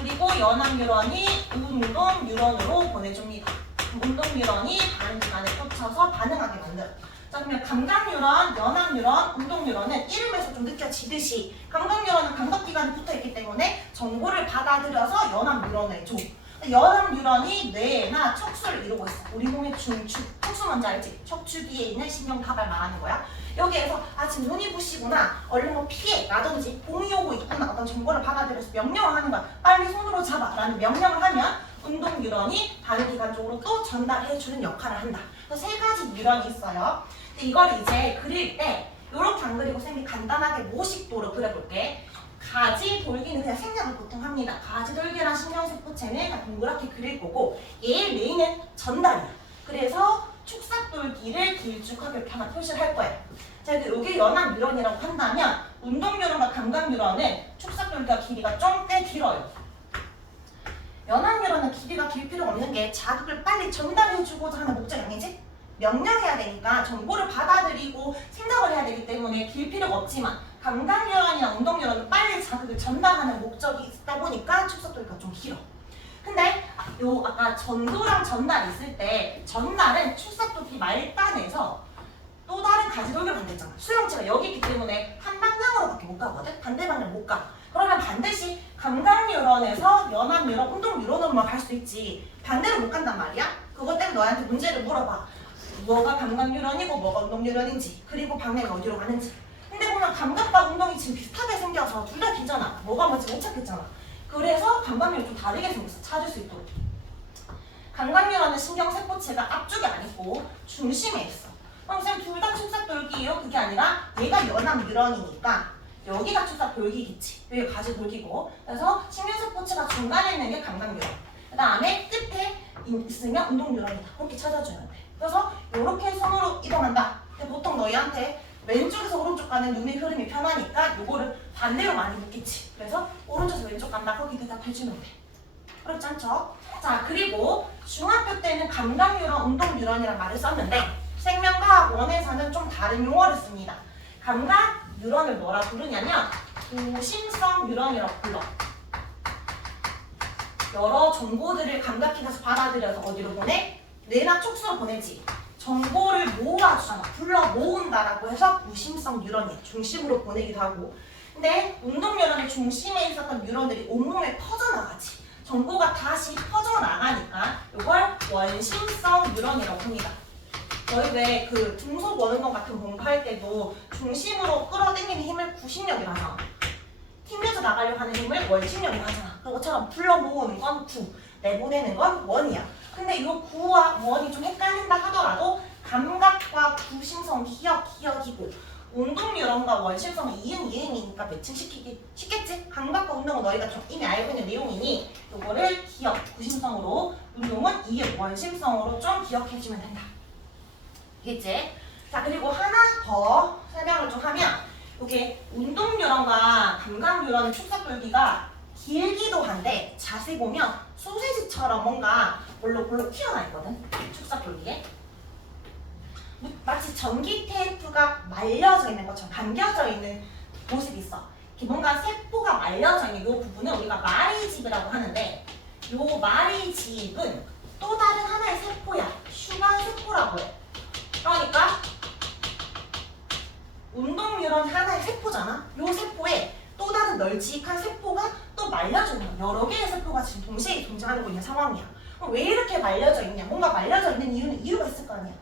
그리고 연합 뉴런이 운동 뉴런으로 보내줍니다. 운동 뉴런이 반응기관에 꽂혀서 반응하게 만들어. 자, 그러면 감각 뉴런, 연합 뉴런, 운동 뉴런은 이름에서 좀 느껴지듯이 감각 뉴런은 감각기관에 붙어있기 때문에 정보를 받아들여서 연합 뉴런에 줘. 연합 뉴런이 뇌나 척수를 이루고 있어. 우리 몸의 중축, 척수 뭔지 알지? 척추 뒤에 있는 신경탑을 말하는 거야. 여기에서 아 지금 눈이 부시구나, 얼른 뭐 피해 라든지 봄이 오고 있구나 어떤 정보를 받아들여서 명령을 하는 거야. 빨리 손으로 잡아 라는 명령을 하면 운동 뉴런이 반응기관 쪽으로 또 전달해주는 역할을 한다. 그래서 세 가지 뉴런이 있어요. 근데 이걸 이제 그릴 때 이렇게 안 그리고 쌤이 간단하게 모식도로 그려볼게. 가지 돌기는 그냥 생략을 보통 합니다. 가지 돌기랑 신경세포체는 그냥 동그랗게 그릴 거고 얘의 메인은 전달이야. 그래서 축삭 돌기를 길쭉하게 이렇게 하나 표시를 할 거예요. 자, 이게 연합 뉴런이라고 한다면 운동 뉴런과 감각 뉴런은 축삭 돌기가 길이가 좀 꽤 길어요. 연합 뉴런은 길이가 길 필요가 없는 게 자극을 빨리 전달해주고자 하는 목적이 아니지? 명령해야 되니까 정보를 받아들이고 생각을 해야 되기 때문에 길 필요가 없지만 감각 뉴런이나 운동 뉴런은 빨리 자극을 전달하는 목적이 있다 보니까 축삭 돌기가 좀 길어. 근데 요 아까 전도랑 전달이 있을 때 전달은 축삭돌기 말단에서 또 다른 가지돌기를 간댔잖아. 수용체가 여기 있기 때문에 한 방향으로밖에 못 가거든. 반대 방향 못 가. 그러면 반드시 감각 뉴런에서 연합 뉴런, 운동 뉴런으로만 갈 수 있지 반대로 못 간단 말이야. 그것 때문에 너한테 문제를 물어봐. 뭐가 감각 뉴런이고 뭐가 운동 뉴런인지, 그리고 방향이 어디로 가는지. 근데 보면 감각과 운동이 지금 비슷하게 생겨서 둘 다 기잖아. 뭐가 뭔지 못 찾겠잖아. 그래서 감각뉴런이 좀 다르게 생겼어. 찾을 수 있도록. 감각뉴런은 신경세포체가 앞쪽에 안 있고 중심에 있어. 그럼 쌤 둘 다 축삭돌기예요? 그게 아니라 얘가 연합 뉴런이니까 여기가 축삭돌기겠지. 여기가 가지돌기고. 그래서 신경세포체가 중간에 있는 게 감각뉴런. 그 다음에 끝에 있으면 운동뉴런이다. 그렇게 찾아주면 돼. 그래서 이렇게 손으로 이동한다. 근데 보통 너희한테 왼쪽에서 오른쪽 가는 눈의 흐름이 편하니까 요거를 반대로 많이 묻겠지. 그래서 오른쪽에서 왼쪽 간다. 그렇게 대답해주면 돼. 그렇지 않죠? 자, 그리고 중학교 때는 감각 뉴런, 운동 뉴런이라는 말을 썼는데 생명과학 원에서는 좀 다른 용어를 씁니다. 감각 뉴런을 뭐라 부르냐면 도심성 뉴런이라고 불러. 여러 정보들을 감각기관에서 받아들여서 어디로 보내? 뇌나 촉수로 보내지. 정보를 모아주잖아. 불러 모은다라고 해서 무심성 뉴런이 중심으로 보내기도 하고. 근데 운동 뉴런의 중심에 있었던 뉴런들이 온몸에 퍼져나가지. 정보가 다시 퍼져나가니까 이걸 원심성 뉴런이라고 합니다. 저희 왜 그 중속 원운동 같은 공부할 때도 중심으로 끌어당기는 힘을 구심력이라 하잖아. 튕겨져 나가려고 하는 힘을 원심력이라 하잖아. 그것처럼 불러 모으는 건 구, 내보내는 건 원이야. 근데 이 구와 원이 좀 헷갈린다 하더라도 감각과 구심성 기억이고 운동 뉴런과 원심성은 이응이응이니까 매칭시키기 쉽겠지? 감각과 운동은 너희가 좀 이미 알고 있는 내용이니 이거를 기억, 구심성으로, 운동은 이응, 원심성으로 좀 기억해주면 된다. 알겠지? 자, 그리고 하나 더 설명을 좀 하면 이게 운동 뉴런과 감각 뉴런의 축삭돌기가 길기도 한데 자세히 보면 소세지처럼 뭔가 볼록볼록 튀어나 있거든. 축삭돌기에. 마치 전기 테이프가 말려져 있는 것처럼 감겨져 있는 모습이 있어. 뭔가 세포가 말려져 있는 이 부분은 우리가 마리집이라고 하는데 이 마리집은 또 다른 하나의 세포야. 슈간세포라고 해. 그러니까 운동 뉴런 하나의 세포잖아. 이 세포에 또 다른 널찍한 세포가 또 말려져 있는 거야. 여러 개의 세포가 지금 동시에 존재하고 있는 상황이야. 그럼 왜 이렇게 말려져 있냐? 뭔가 말려져 있는 이유가 있을 거 아니야.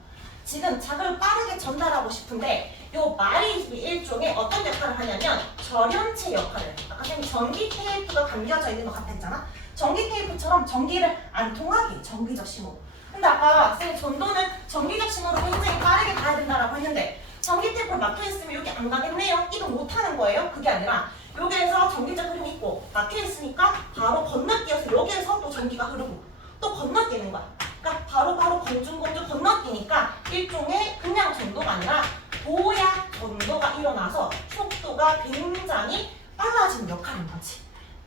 지금 자극을 빠르게 전달하고 싶은데 요 마리집이 일종의 어떤 역할을 하냐면 절연체 역할을 해. 아까 쌤이 전기 테이프가 감겨져 있는 것 같아 했잖아. 전기 테이프처럼 전기를 안 통하게 전기적 신호. 근데 아까 쌤이 전도는 전기적 신호로 굉장히 빠르게 가야 된다라고 했는데 전기 테이프가 막혀있으면 여기 안 가겠네요? 이동 못하는 거예요? 그게 아니라 여기에서 전기적 흐름이 있고 막혀있으니까 바로 건너뛰어서 여기에서 또 전기가 흐르고 또 건너뛰는 거야. 그러니까 바로 공중공중 건너뛰니까 일종의 그냥 전도가 아니라 도약 전도가 일어나서 속도가 굉장히 빨라지는 역할인 거지.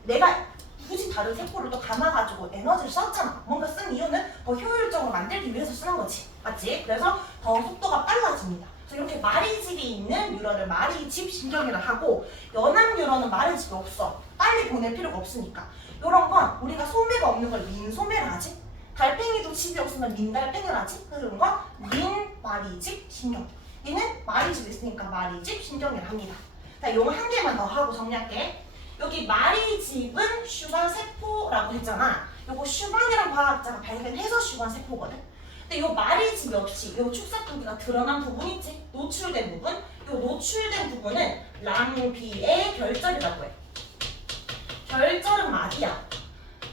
내가 굳이 다른 세포를 또 감아가지고 에너지를 썼잖아. 뭔가 쓴 이유는 더 효율적으로 만들기 위해서 쓰는 거지. 맞지? 그래서 더 속도가 빨라집니다. 그래서 이렇게 마리집이 있는 뉴런을 마리집 신경이라 하고 연합 뉴런은 마리집이 없어. 빨리 보낼 필요가 없으니까. 이런 건 우리가 소매가 없는 걸 민소매를 하지. 달팽이도 집이 없으면 민달팽이를 하지. 그런 건 민마리집 신경. 얘는 마리집이 있으니까 마리집 신경이라 합니다. 자, 요거 한 개만 더 하고 정리할게. 여기 마리집은 슈간세포라고 했잖아. 요거 슈간이라는 과학자가 발견해서 슈간세포거든. 근데 요 마리집이 없이 요 축삭돌기가 드러난 부분 있지? 노출된 부분? 요 노출된 부분은 랑비의 결절이라고 해. 결절은 마디야.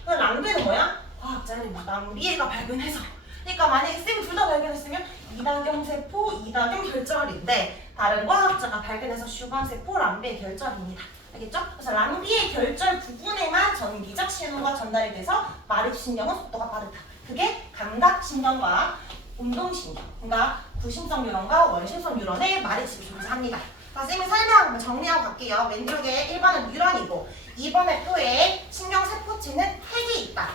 그 랑비는 뭐야? 과학자는 랑비에가 발견해서. 그러니까 만약에 쌤이 둘 다 발견했으면 이다경세포, 이다경 결절인데 다른 과학자가 발견해서 슈간세포, 랑비의 결절입니다. 알겠죠? 그래서 랑비의 결절 부분에만 전기적 신호가 전달이 돼서 마립신경은 속도가 빠르다. 그게 감각신경과 운동신경, 그러니까 구심성 뉴런과 원심성 뉴런의 마립집이 존재합니다. 자, 쌤이 설명하고 정리하고 갈게요. 왼쪽에 1번은 뉴런이고 2번의 표에 신경세포체는 핵이 있다.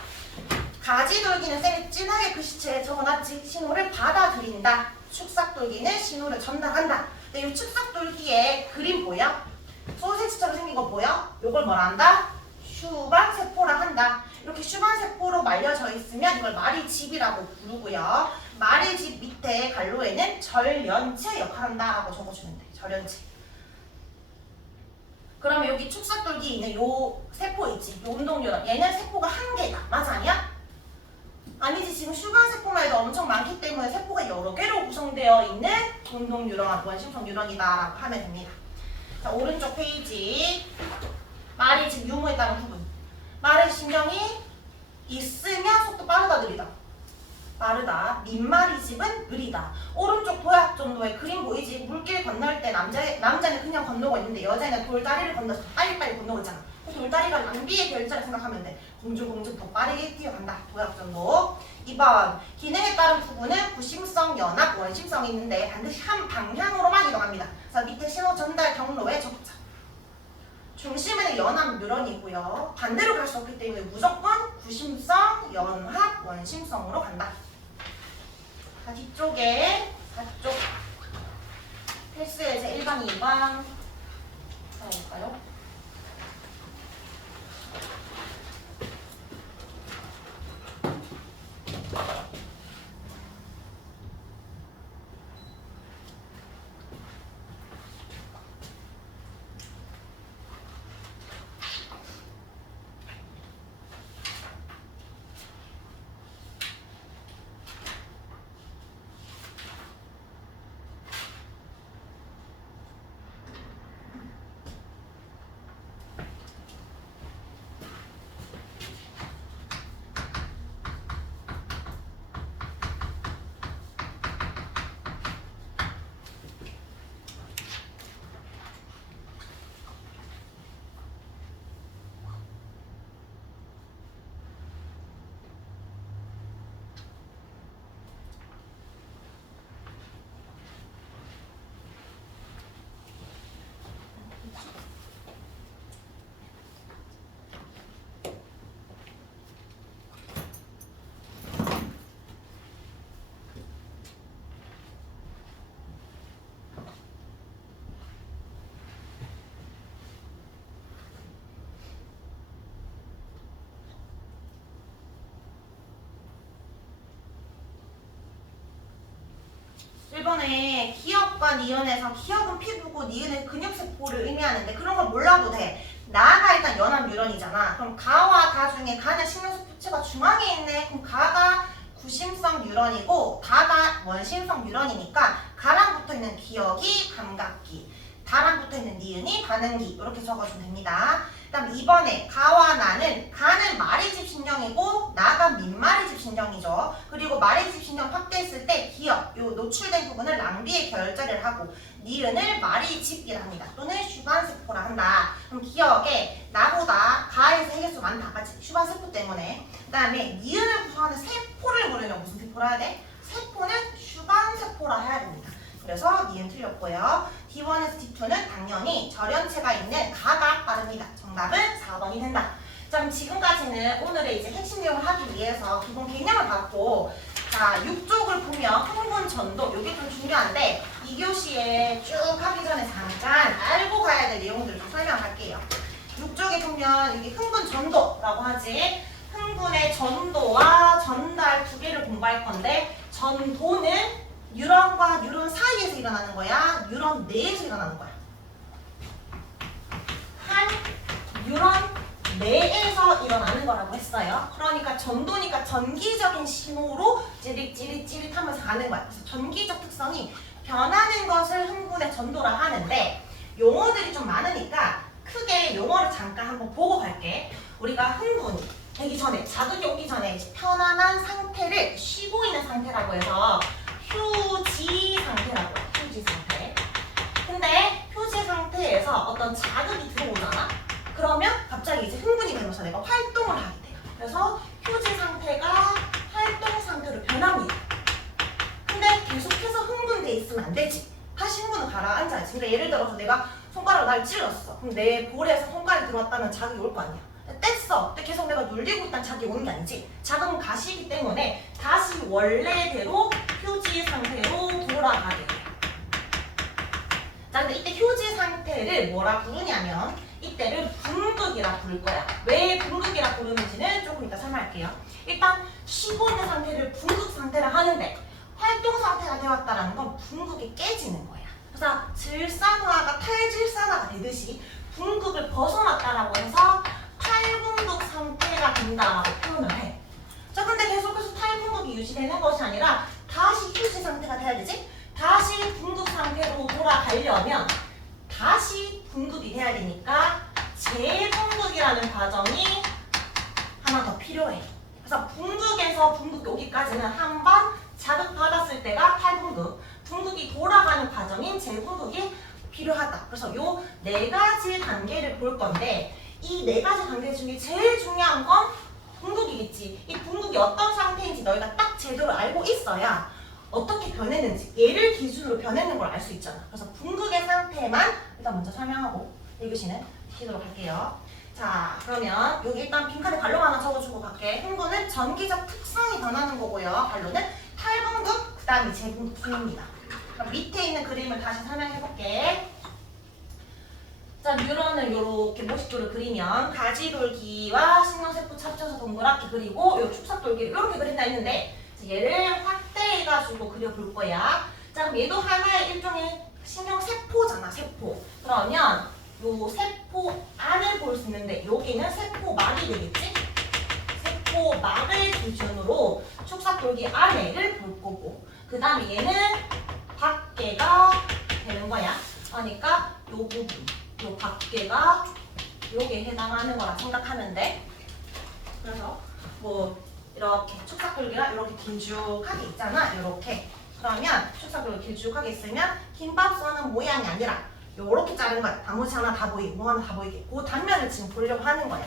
가지돌기는 쌤이 진하게 글씨체에 적어놨지. 신호를 받아들인다. 축삭돌기는 신호를 전달한다. 근데 이 축삭돌기의 그림 보여? 소세지처럼 생긴 거 보여? 요걸 뭐라 한다? 슈반세포라 한다. 이렇게 슈반세포로 말려져 있으면 이걸 마리집이라고 부르고요. 마리집 밑에 갈로에는 절연체 역할한다 라고 적어주면 돼. 절연체. 그러면 여기 축삭돌기 있는 요 세포 있지? 요 운동뉴런. 얘는 세포가 한 개다. 맞아 아니야? 아니지. 지금 슈간세포만 해도 엄청 많기 때문에 세포가 여러 개로 구성되어 있는 운동뉴런, 원심성 뉴런이다 라고 하면 됩니다. 자, 오른쪽 페이지. 마리집 유무에 따른 부분. 마리 신경이 있으면 속도 빠르다 느리다. 빠르다. 민마리집은 느리다. 오른쪽 도약 정도의 그림 보이지? 물길 건널 때 남자는 그냥 건너고 있는데 여자는 돌다리를 건너서 빨리빨리 건너고 있잖아. 그 돌다리가 낭비의 결자를 생각하면 돼. 공중공중 더 빠르게 뛰어간다. 도약 정도. 2번. 기능에 따른 부분은 구심성, 연합, 원심성이 있는데 반드시 한 방향으로만 이동합니다. 그래서 밑에 신호 전달 경로에 적자. 중심에는 연합 뉴런이고요. 반대로 갈 수 없기 때문에 무조건 구심성, 연합, 원심성으로 간다. 자, 뒤쪽에 4쪽 필수예제 1번, 2번 해볼까요? 1번에 기역과 니은에서 기역은 피부고 니은은 근육세포를 의미하는데 그런 걸 몰라도 돼. 나가 일단 연합 뉴런이잖아. 그럼 가와 다 중에 가는 신경세포체가 중앙에 있네. 그럼 가가 구심성 뉴런이고 다가 원심성 뉴런이니까 가랑 붙어있는 기역이 감각기, 다랑 붙어있는 니은이 반응기 이렇게 적어주면 됩니다. 그 다음 2번에 가와 나는 가는 마리집 신경이고 나가 민마리집 신경이죠. 그리고 마리집 신경 확대했을 때 기역, 요 노출된 부분을 랑비의 결절을 하고 니은을 마리집이라 합니다. 또는 슈반세포라 한다. 그럼 기역에 나보다 가에서 해결수 많다. 맞지? 슈반세포 때문에. 그 다음에 니은을 구성하는 세포를 모르면 무슨 세포라 해야 돼? 세포는 슈반세포라 해야 됩니다. 그래서 니은 틀렸고요. D1에서 D2는 당연히 절연체가 있는 가가 빠릅니다. 정답은 4번이 된다. 자, 그럼 지금까지는 오늘의 이제 핵심 내용을 하기 위해서 기본 개념을 받고 자, 6쪽을 보면 흥분 전도 이게 좀 중요한데 2교시에 쭉 하기 전에 잠깐 알고 가야 될 내용들을 좀 설명할게요. 6쪽에 보면 이게 흥분 전도라고 하지. 흥분의 전도와 전달 두 개를 공부할 건데 전도는 뉴런과 뉴런 사이에서 일어나는 거야? 뉴런 내에서 일어나는 거야? 한 뉴런 내에서 일어나는 거라고 했어요. 그러니까 전도니까 전기적인 신호로 찌릿찌릿찌릿하면서 가는 거야. 그래서 전기적 특성이 변하는 것을 흥분의 전도라 하는데 용어들이 좀 많으니까 크게 용어를 잠깐 한번 보고 갈게. 우리가 흥분이 되기 전에, 자극이 오기 전에 편안한 상태를 쉬고 있는 상태라고 해서 휴지 상태라고 해요. 휴지 상태. 근데 휴지 상태에서 어떤 자극이 들어오잖아? 그러면 갑자기 이제 흥분이 되면서 내가 활동을 하게 돼요. 그래서 휴지 상태가 활동 상태로 변합니다. 근데 계속해서 흥분돼 있으면 안 되지. 다시 흥분을 가라앉아야지. 그러니까 예를 들어서 내가 손가락으로 날 찔렀어. 그럼 내 볼에서 손가락이 들어왔다면 자극이 올 거 아니야. 뗐어. 근데 계속 내가 눌리고 있다는 자극이 오는 게 아니지. 자극은 가시기 때문에 다시 원래대로 휴지 상태로 돌아가게 돼. 자, 근데 이때 휴지 상태를 뭐라 부르냐면 이때를 분극이라 부를 거야. 왜 분극이라 부르는지는 조금 이따 설명할게요. 일단 쉬고 있는 상태를 분극 상태라 하는데 활동 상태가 되었다는 건 분극이 깨지는 거야. 그래서 질산화가 탈질산화가 되듯이 분극을 벗어났다라고 해서 탈분극 상태가 된다라고 표현을 해. 자, 근데 계속해서 탈분극이 유지되는 것이 아니라 다시 휴지 상태가 돼야 되지? 다시 분극 상태로 돌아가려면 다시 분극이 돼야 되니까 재분극이라는 과정이 하나 더 필요해. 그래서 분극에서 분극이 오기까지는 한 번 자극받았을 때가 탈분극, 분극이 돌아가는 과정인 재분극이 필요하다. 그래서 요 네 가지 단계를 볼 건데 이 네 가지 단계 중에 제일 중요한 건 분극이겠지. 이 분극이 어떤 상태인지 너희가 딱 제대로 알고 있어야 어떻게 변했는지 얘를 기준으로 변했는 걸 알 수 있잖아. 그래서 분극의 상태만 일단 먼저 설명하고 1교시는 시도록 할게요. 자, 그러면 여기 일단 빈칸에 관록 하나 적어주고 갈게. 흥분은 전기적 특성이 변하는 거고요. 관로는 탈분극, 그 다음에 재분극 순입니다. 그럼 밑에 있는 그림을 다시 설명해볼게. 자, 뉴런을 이렇게 모식조를 그리면 가지돌기와 신경세포 합쳐서 동그랗게 그리고 요 축삭돌기를 이렇게 그린다 했는데 얘를 확대해가지고 그려볼 거야. 자, 그럼 얘도 하나의 일종의 신경세포잖아, 세포. 그러면 요 세포 안을 볼 수 있는데 여기는 세포막이 되겠지? 세포막을 기준으로 축삭돌기 안에를 볼 거고 그 다음에 얘는 밖에가 되는 거야. 그러니까 요 부분, 요 밖에가 요게 해당하는 거라 생각하면 돼. 그래서 뭐 이렇게 축삭돌기가 이렇게 길쭉하게 있잖아. 이렇게. 그러면 축삭돌기 길쭉하게 있으면 김밥 써는 모양이 아니라 요렇게 자른 거야. 나머지 하나 다 보이게, 뭐 하나 다 보이게. 그 단면을 지금 보려고 하는 거야.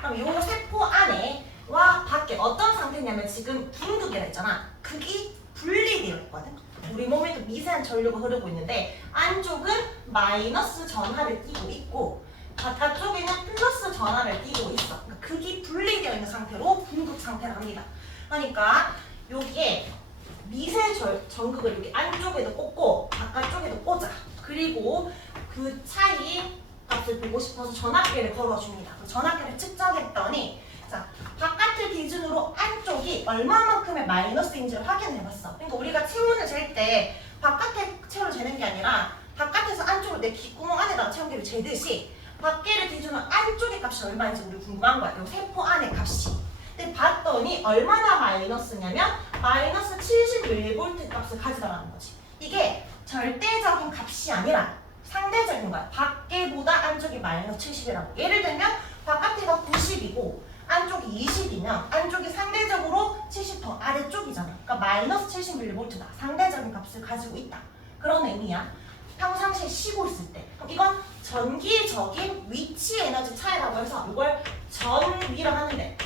그럼 요 세포 안에와 밖에 어떤 상태냐면 지금 분극이라 했잖아. 극이 분리되어 있거든. 우리 몸에도 미세한 전류가 흐르고 있는데 안쪽은 마이너스 전하를 띠고 있고 바깥쪽에는 플러스 전하를 띠고 있어. 그러니까 극이 분리되어 있는 상태로 분극 상태를 합니다. 그러니까 여기에 미세 전극을 여기 안쪽에도 꽂고 바깥쪽에도 꽂아. 그리고 그 차이 값을 보고 싶어서 전압계를 걸어줍니다. 그 전압계를 측정했더니 자, 바깥을 기준으로 안쪽이 얼마만큼의 마이너스인지를 확인해봤어. 그러니까 우리가 체온을 잴 때 바깥에 체온을 재는 게 아니라 바깥에서 안쪽으로 내 귓구멍 안에다가 체온계를 재듯이 밖에를 뒤주는 안쪽의 값이 얼마인지 우리 궁금한 거야. 이 세포 안의 값이. 근데 봤더니 얼마나 마이너스냐면 마이너스 70mV 값을 가져가라는 거지. 이게 절대적인 값이 아니라 상대적인 거야. 밖에보다 안쪽이 마이너스 70이라고. 예를 들면 바깥에가 90이고 안쪽이 20이면 안쪽이 상대적으로 70 더 아래쪽이잖아. 그러니까 마이너스 70mV다. 상대적인 값을 가지고 있다. 그런 의미야. 평상시에 쉬고 있을 때. 그럼 이건 전기적인 위치 에너지 차이라고 해서 이걸 전위라고 하는데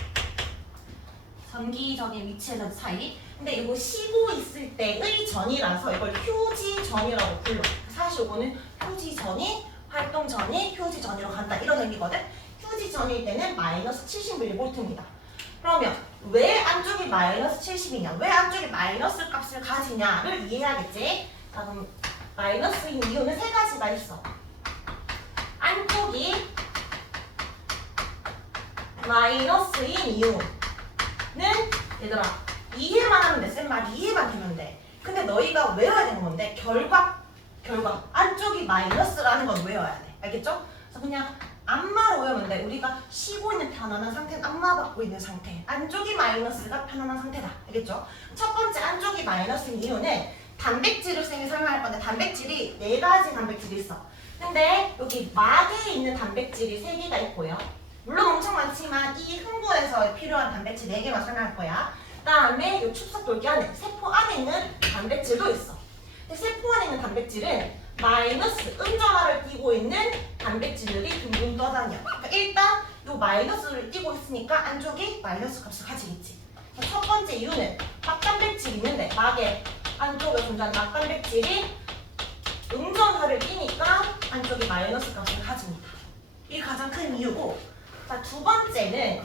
전기적인 위치 에너지 차이. 근데 이거 쉬고 있을 때의 전이라서 이걸 휴지 전이라고 불러. 사실 이거는 휴지 전이, 활동 전이, 휴지 전이로 간다 이런 의미거든. 휴지 전일 때는 마이너스 70mV입니다. 그러면 왜 안쪽이 마이너스 70이냐? 왜 안쪽이 마이너스 값을 가지냐를 이해해야겠지? 자, 그럼 마이너스인 이유는 세 가지가 있어. 안쪽이 마이너스인 이유는 얘들아 이해만 하면 돼. 쌤말 이해만 되면 돼. 근데 너희가 외워야 되는 건데 결과 안쪽이 마이너스라는 건 외워야 돼. 알겠죠? 그래서 그냥 안마로 외우면 돼. 우리가 쉬고 있는 편안한 상태는 안마 받고 있는 상태. 안쪽이 마이너스가 편안한 상태다. 알겠죠? 첫 번째 안쪽이 마이너스인 이유는 단백질을 쌤이 설명할 건데 단백질이 4가지 단백질이 있어. 근데 여기 막에 있는 단백질이 3개가 있고요. 물론 엄청 많지만 이 흥분에서 필요한 단백질 4개만 설명할 거야. 그 다음에 이 축석 돌기 안에 세포 안에 있는 단백질도 있어. 근데 세포 안에 있는 단백질은 마이너스 음전화를 띠고 있는 단백질들이 둥둥 떠다녀. 그러니까 일단 이 마이너스를 띠고 있으니까 안쪽이 마이너스 값을 가지겠지. 첫 번째 이유는 막단백질이 있는데 막의 안쪽에 존재하는 막단백질이 음전화를 띠니까 안쪽이 마이너스 값을 가집니다. 이게 가장 큰 이유고, 자, 두 번째는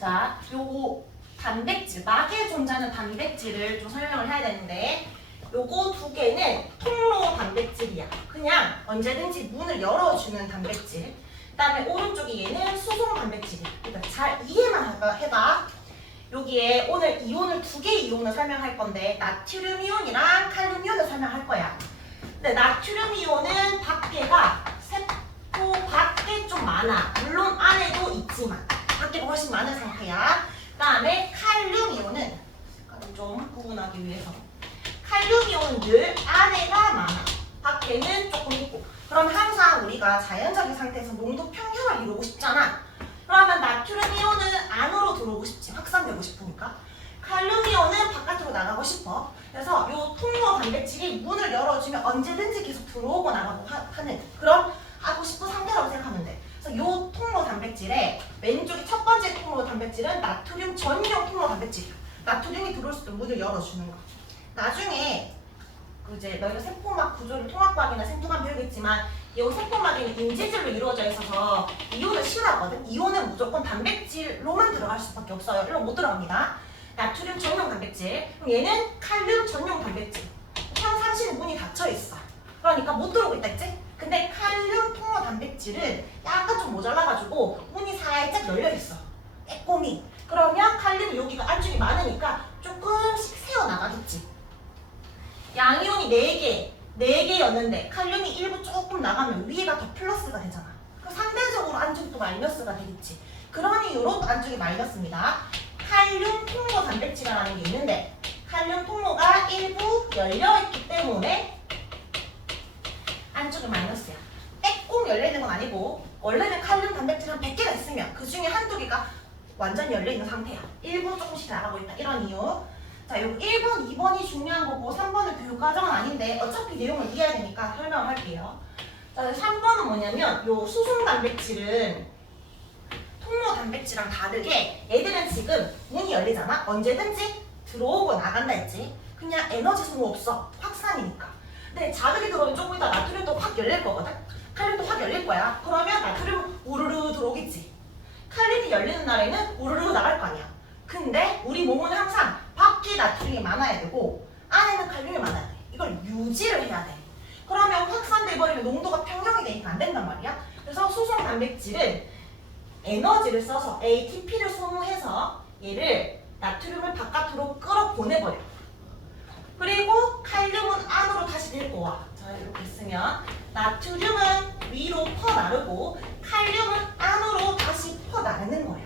자, 요거 단백질, 막에 존재하는 단백질을 좀 설명을 해야 되는데 요거 2개는 통로 단백질이야. 그냥 언제든지 문을 열어주는 단백질. 그 다음에 오른쪽에 얘는 수송 단백질이야. 그러니까 잘 이해만 해봐. 여기에 오늘 이온을 2개 이온을 설명할 건데 나트륨 이온이랑 칼륨 이온을 설명할 거야. 근데 나트륨 이온은 밖에가 세포 밖에 좀 많아. 물론 안에도 있지만 밖에가 훨씬 많은 상태야. 그 다음에 칼륨 이온은 색깔을 좀 구분하기 위해서 칼륨 이온은 늘 안에가 많아. 밖에는 조금 있고. 그럼 항상 우리가 자연적인 상태에서 농도 평형을 이루고 싶잖아. 그러면 나트륨 이온은 안으로 들어오고 싶지. 확산되고 싶으니까. 칼륨 이온은 바깥으로 나가고 싶어. 그래서 이 통로 단백질이 문을 열어주면 언제든지 계속 들어오고 나가고 하는 그런 하고 싶은 상태라고 생각하면 돼. 그래서 이 통로 단백질의 왼쪽이 첫 번째 통로 단백질은 나트륨 전용 통로 단백질이야. 나트륨이 들어올 수 있도록 문을 열어주는 거. 나중에 이제 너희가 세포막 구조를 통합과학이나 생통합 배우겠지만 이 세포막에는 인지질로 이루어져 있어서 이온을 싫어하거든. 이온은 무조건 단백질로만 들어갈 수밖에 없어요. 일로 못 들어갑니다. 나트륨 전용 단백질. 그럼 얘는 칼륨 전용 단백질. 평상시는 문이 닫혀 있어. 그러니까 못 들어오고 있다 했지? 근데 칼륨 통로 단백질은 약간 좀 모자라가지고 문이 살짝 열려 있어. 빼꼼히. 그러면 칼륨이 여기가 안쪽이 많으니까 조금씩 새어 나가겠지. 양이온이 4개였는데 칼륨이 일부 조금 나가면 위에가 더 플러스가 되잖아. 그럼 상대적으로 안쪽이 또 마이너스가 되겠지. 그런 이유로 안쪽이 마이너스입니다. 칼륨 통로 단백질이라는 게 있는데 칼륨 통로가 일부 열려있기 때문에 안쪽이 마이너스야. 빼꼼 열려있는 건 아니고 원래는 칼륨 단백질 한 100개가 있으면 그 중에 한두 개가 완전히 열려있는 상태야. 일부 조금씩 나가고 있다. 이런 이유. 자, 여기 1번, 2번이 중요한 거고 3번은 교육 과정은 아닌데 어차피 내용을 이해해야 되니까 설명을 할게요. 자, 3번은 뭐냐면 요 수송 단백질은 통로 단백질이랑 다르게 얘들은 지금 문이 열리잖아? 언제든지 들어오고 나간다 했지? 그냥 에너지 소모 없어. 확산이니까. 근데 자극이 들어오면 조금 이따 나트륨도 확 열릴 거거든? 칼륨도 확 열릴 거야. 그러면 나트륨 우르르 들어오겠지. 칼륨이 열리는 날에는 우르르 나갈 거 아니야. 근데 우리 몸은 항상 밖에 나트륨이 많아야 되고 안에는 칼륨이 많아야 돼. 이걸 유지를 해야 돼. 그러면 확산돼 버리면 농도가 평형이 되니까 안 된단 말이야. 그래서 수송 단백질은 에너지를 써서 ATP를 소모해서 얘를 나트륨을 바깥으로 끌어보내버려. 그리고 칼륨은 안으로 다시 데리고 와. 자, 이렇게 쓰면 나트륨은 위로 퍼나르고 칼륨은 안으로 다시 퍼나르는 거야.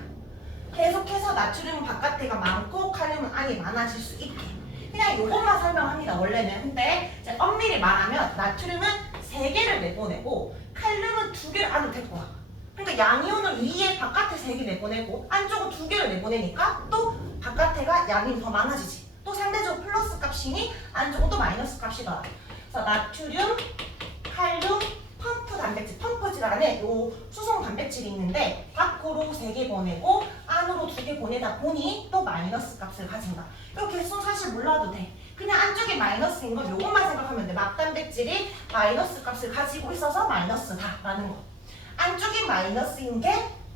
계속해서 나트륨은 바깥에가 많고 칼륨은 안이 많아질 수 있게. 그냥 이것만 설명합니다, 원래는. 근데 이제 엄밀히 말하면 나트륨은 3개를 내보내고 칼륨은 2개를 안으로 데리고 와. 그러니까 양이온을 위에 바깥에 3개 내보내고 안쪽은 2개를 내보내니까 또 바깥에가 양이 더 많아지지. 또 상대적으로 플러스 값이니 안쪽은 또 마이너스 값이 나와. 그래서 나트륨, 칼륨, 펌프 단백질, 펌프질 안에 요 수송 단백질이 있는데 밖으로 3개 보내고 안으로 2개 보내다 보니 또 마이너스 값을 가진다. 이 개수 사실 몰라도 돼. 그냥 안쪽이 마이너스인 건 요것만 생각하면 돼. 막단백질이 마이너스 값을 가지고 있어서 마이너스다라는 거. 안쪽이 마이너스인 게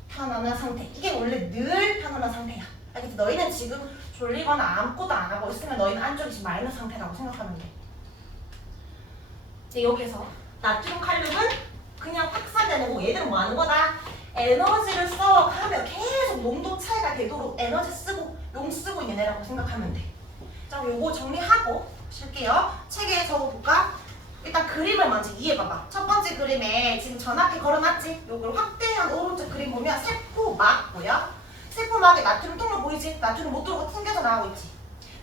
편안한 상태. 이게 원래 늘 편안한 상태야. 알겠지? 너희는 지금 졸리거나 아무것도 안 하고 있으면 너희는 안쪽이 지금 마이너스 상태라고 생각하면 돼. 이제 여기서 나트륨, 칼륨은 그냥 확산되는 거고 얘들은 뭐 하는 거다? 에너지를 써가며 계속 농도 차이가 되도록 에너지 쓰고 용 쓰고 있는 애라고 생각하면 돼. 자, 요거 정리하고 쉴게요. 책에 적어볼까? 일단 그림을 먼저 이해해봐봐. 첫 번째 그림에 지금 전압기 걸어놨지? 요걸 확대한 오른쪽 그림 보면 세포막 보여? 세포막에 나트륨 통로 보이지? 나트륨 못 들어오고 튕겨져 나오고 있지?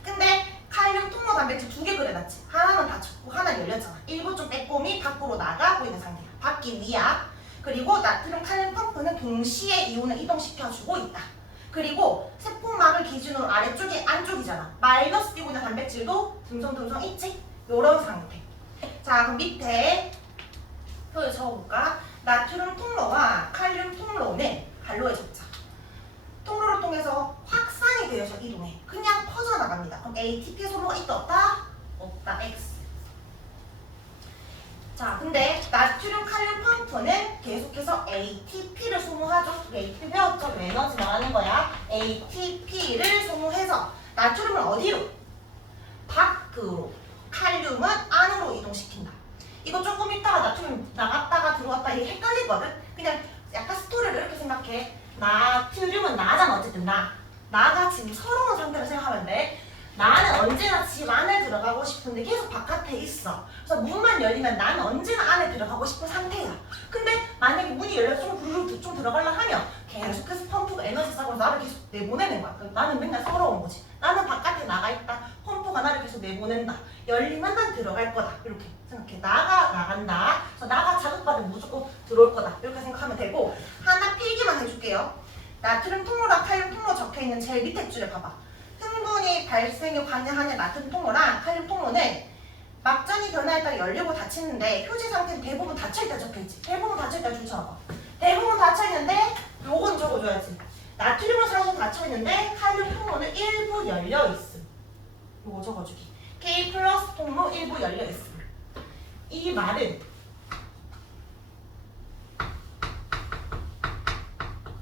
근데 칼륨 통로 단백질 2개 그려놨지? 하나는 닫혔고 하나는 열렸잖아. 일부 좀 빼꼼히 밖으로 나가고 있는 상태야. 밖이 위야. 그리고 나트륨, 칼륨 펌프는 동시에 이온을 이동시켜주고 있다. 그리고 세포막을 기준으로 아래쪽이 안쪽이잖아. 마이너스 띄고 있는 단백질도 듬성듬성 있지? 요런 상태. 자, 그럼 밑에 표를 적어볼까? 나트륨 통로와 칼륨 통로는 갈로에 적자. 통로를 통해서 확산이 되어서 이동해. 그냥 퍼져나갑니다. 그럼 ATP 소모가 있다 없다? 없다. X. 자, 근데 나트륨, 칼륨 펌프는 계속해서 ATP를 소모하죠. ATP 배웠죠? 에너지 나가는 거야. ATP를 소모해서 나트륨은 어디로? 밖으로. 칼륨은 안으로 이동시킨다. 이거 조금 있다가 나트륨 나갔다가 들어왔다 이게 헷갈리거든? 그냥 약간 스토리를 이렇게 생각해. 나트륨은 나잖아. 어쨌든 나가 지금 서러운 상태로 생각하면 돼. 나는 언제나 집 안에 들어가고 싶은데 계속 바깥에 있어. 그래서 문만 열리면 나는 언제나 안에 들어가고 싶은 상태야. 근데 만약에 문이 열려서 좀 들어가려 하면 계속해서 펌프가 에너지 쌓고 나를 계속 내보내는 거야. 그럼 나는 맨날 서러운 거지. 나는 바깥에 나가 있다. 펌프가 나를 계속 내보낸다. 열리면 난 들어갈 거다. 이렇게 생각해. 나가 나간다. 그래서 나가 자극받으면 무조건 들어올 거다. 이렇게 생각하면 되고 하나 필기만 해줄게요. 나트륨 통로랑 칼륨 통로 적혀있는 제일 밑에 줄에 봐봐. 흥분이 발생에 관여하는 나트륨 통로랑 칼륨 통로는 막전이 변화에 따라 열리고 닫히는데 표지 상태는 대부분 닫혀있다 적혀있지. 대부분 닫혀있다 줄 쳐봐. 대부분 닫혀있는데 요건 적어줘야지. 나트륨은 사실 닫혀있는데 칼륨 통로는 일부 열려있음. 요거 적어주기. K 플러스 통로 일부 열려있음. 이 말은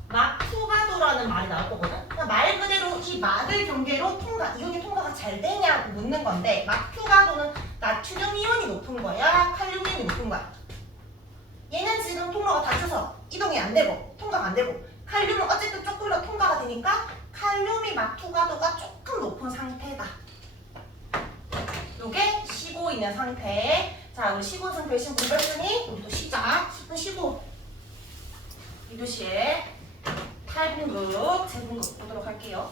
막투가도라는 말이 나올 거거든. 그러니까 말 그대로 이 막을 경계로 이온이 통과가 잘 되냐고 묻는 건데 막투가도는 나트륨 이온이 높은 거야? 칼륨 이온이 높은 거야? 얘는 지금 통로가 닫혀서 이동이 안 되고 통과가 안 되고 칼륨은 어쨌든 조금 더 통과가 되니까 칼륨이 막투가도가 조금 높은 상태다. 요게 쉬고 있는 상태. 자, 우리 쉬고 있는 상태에 지금 공부했으니 우리 또 시작. 10분 쉬고 2교시에 8분급, 재분급 보도록 할게요.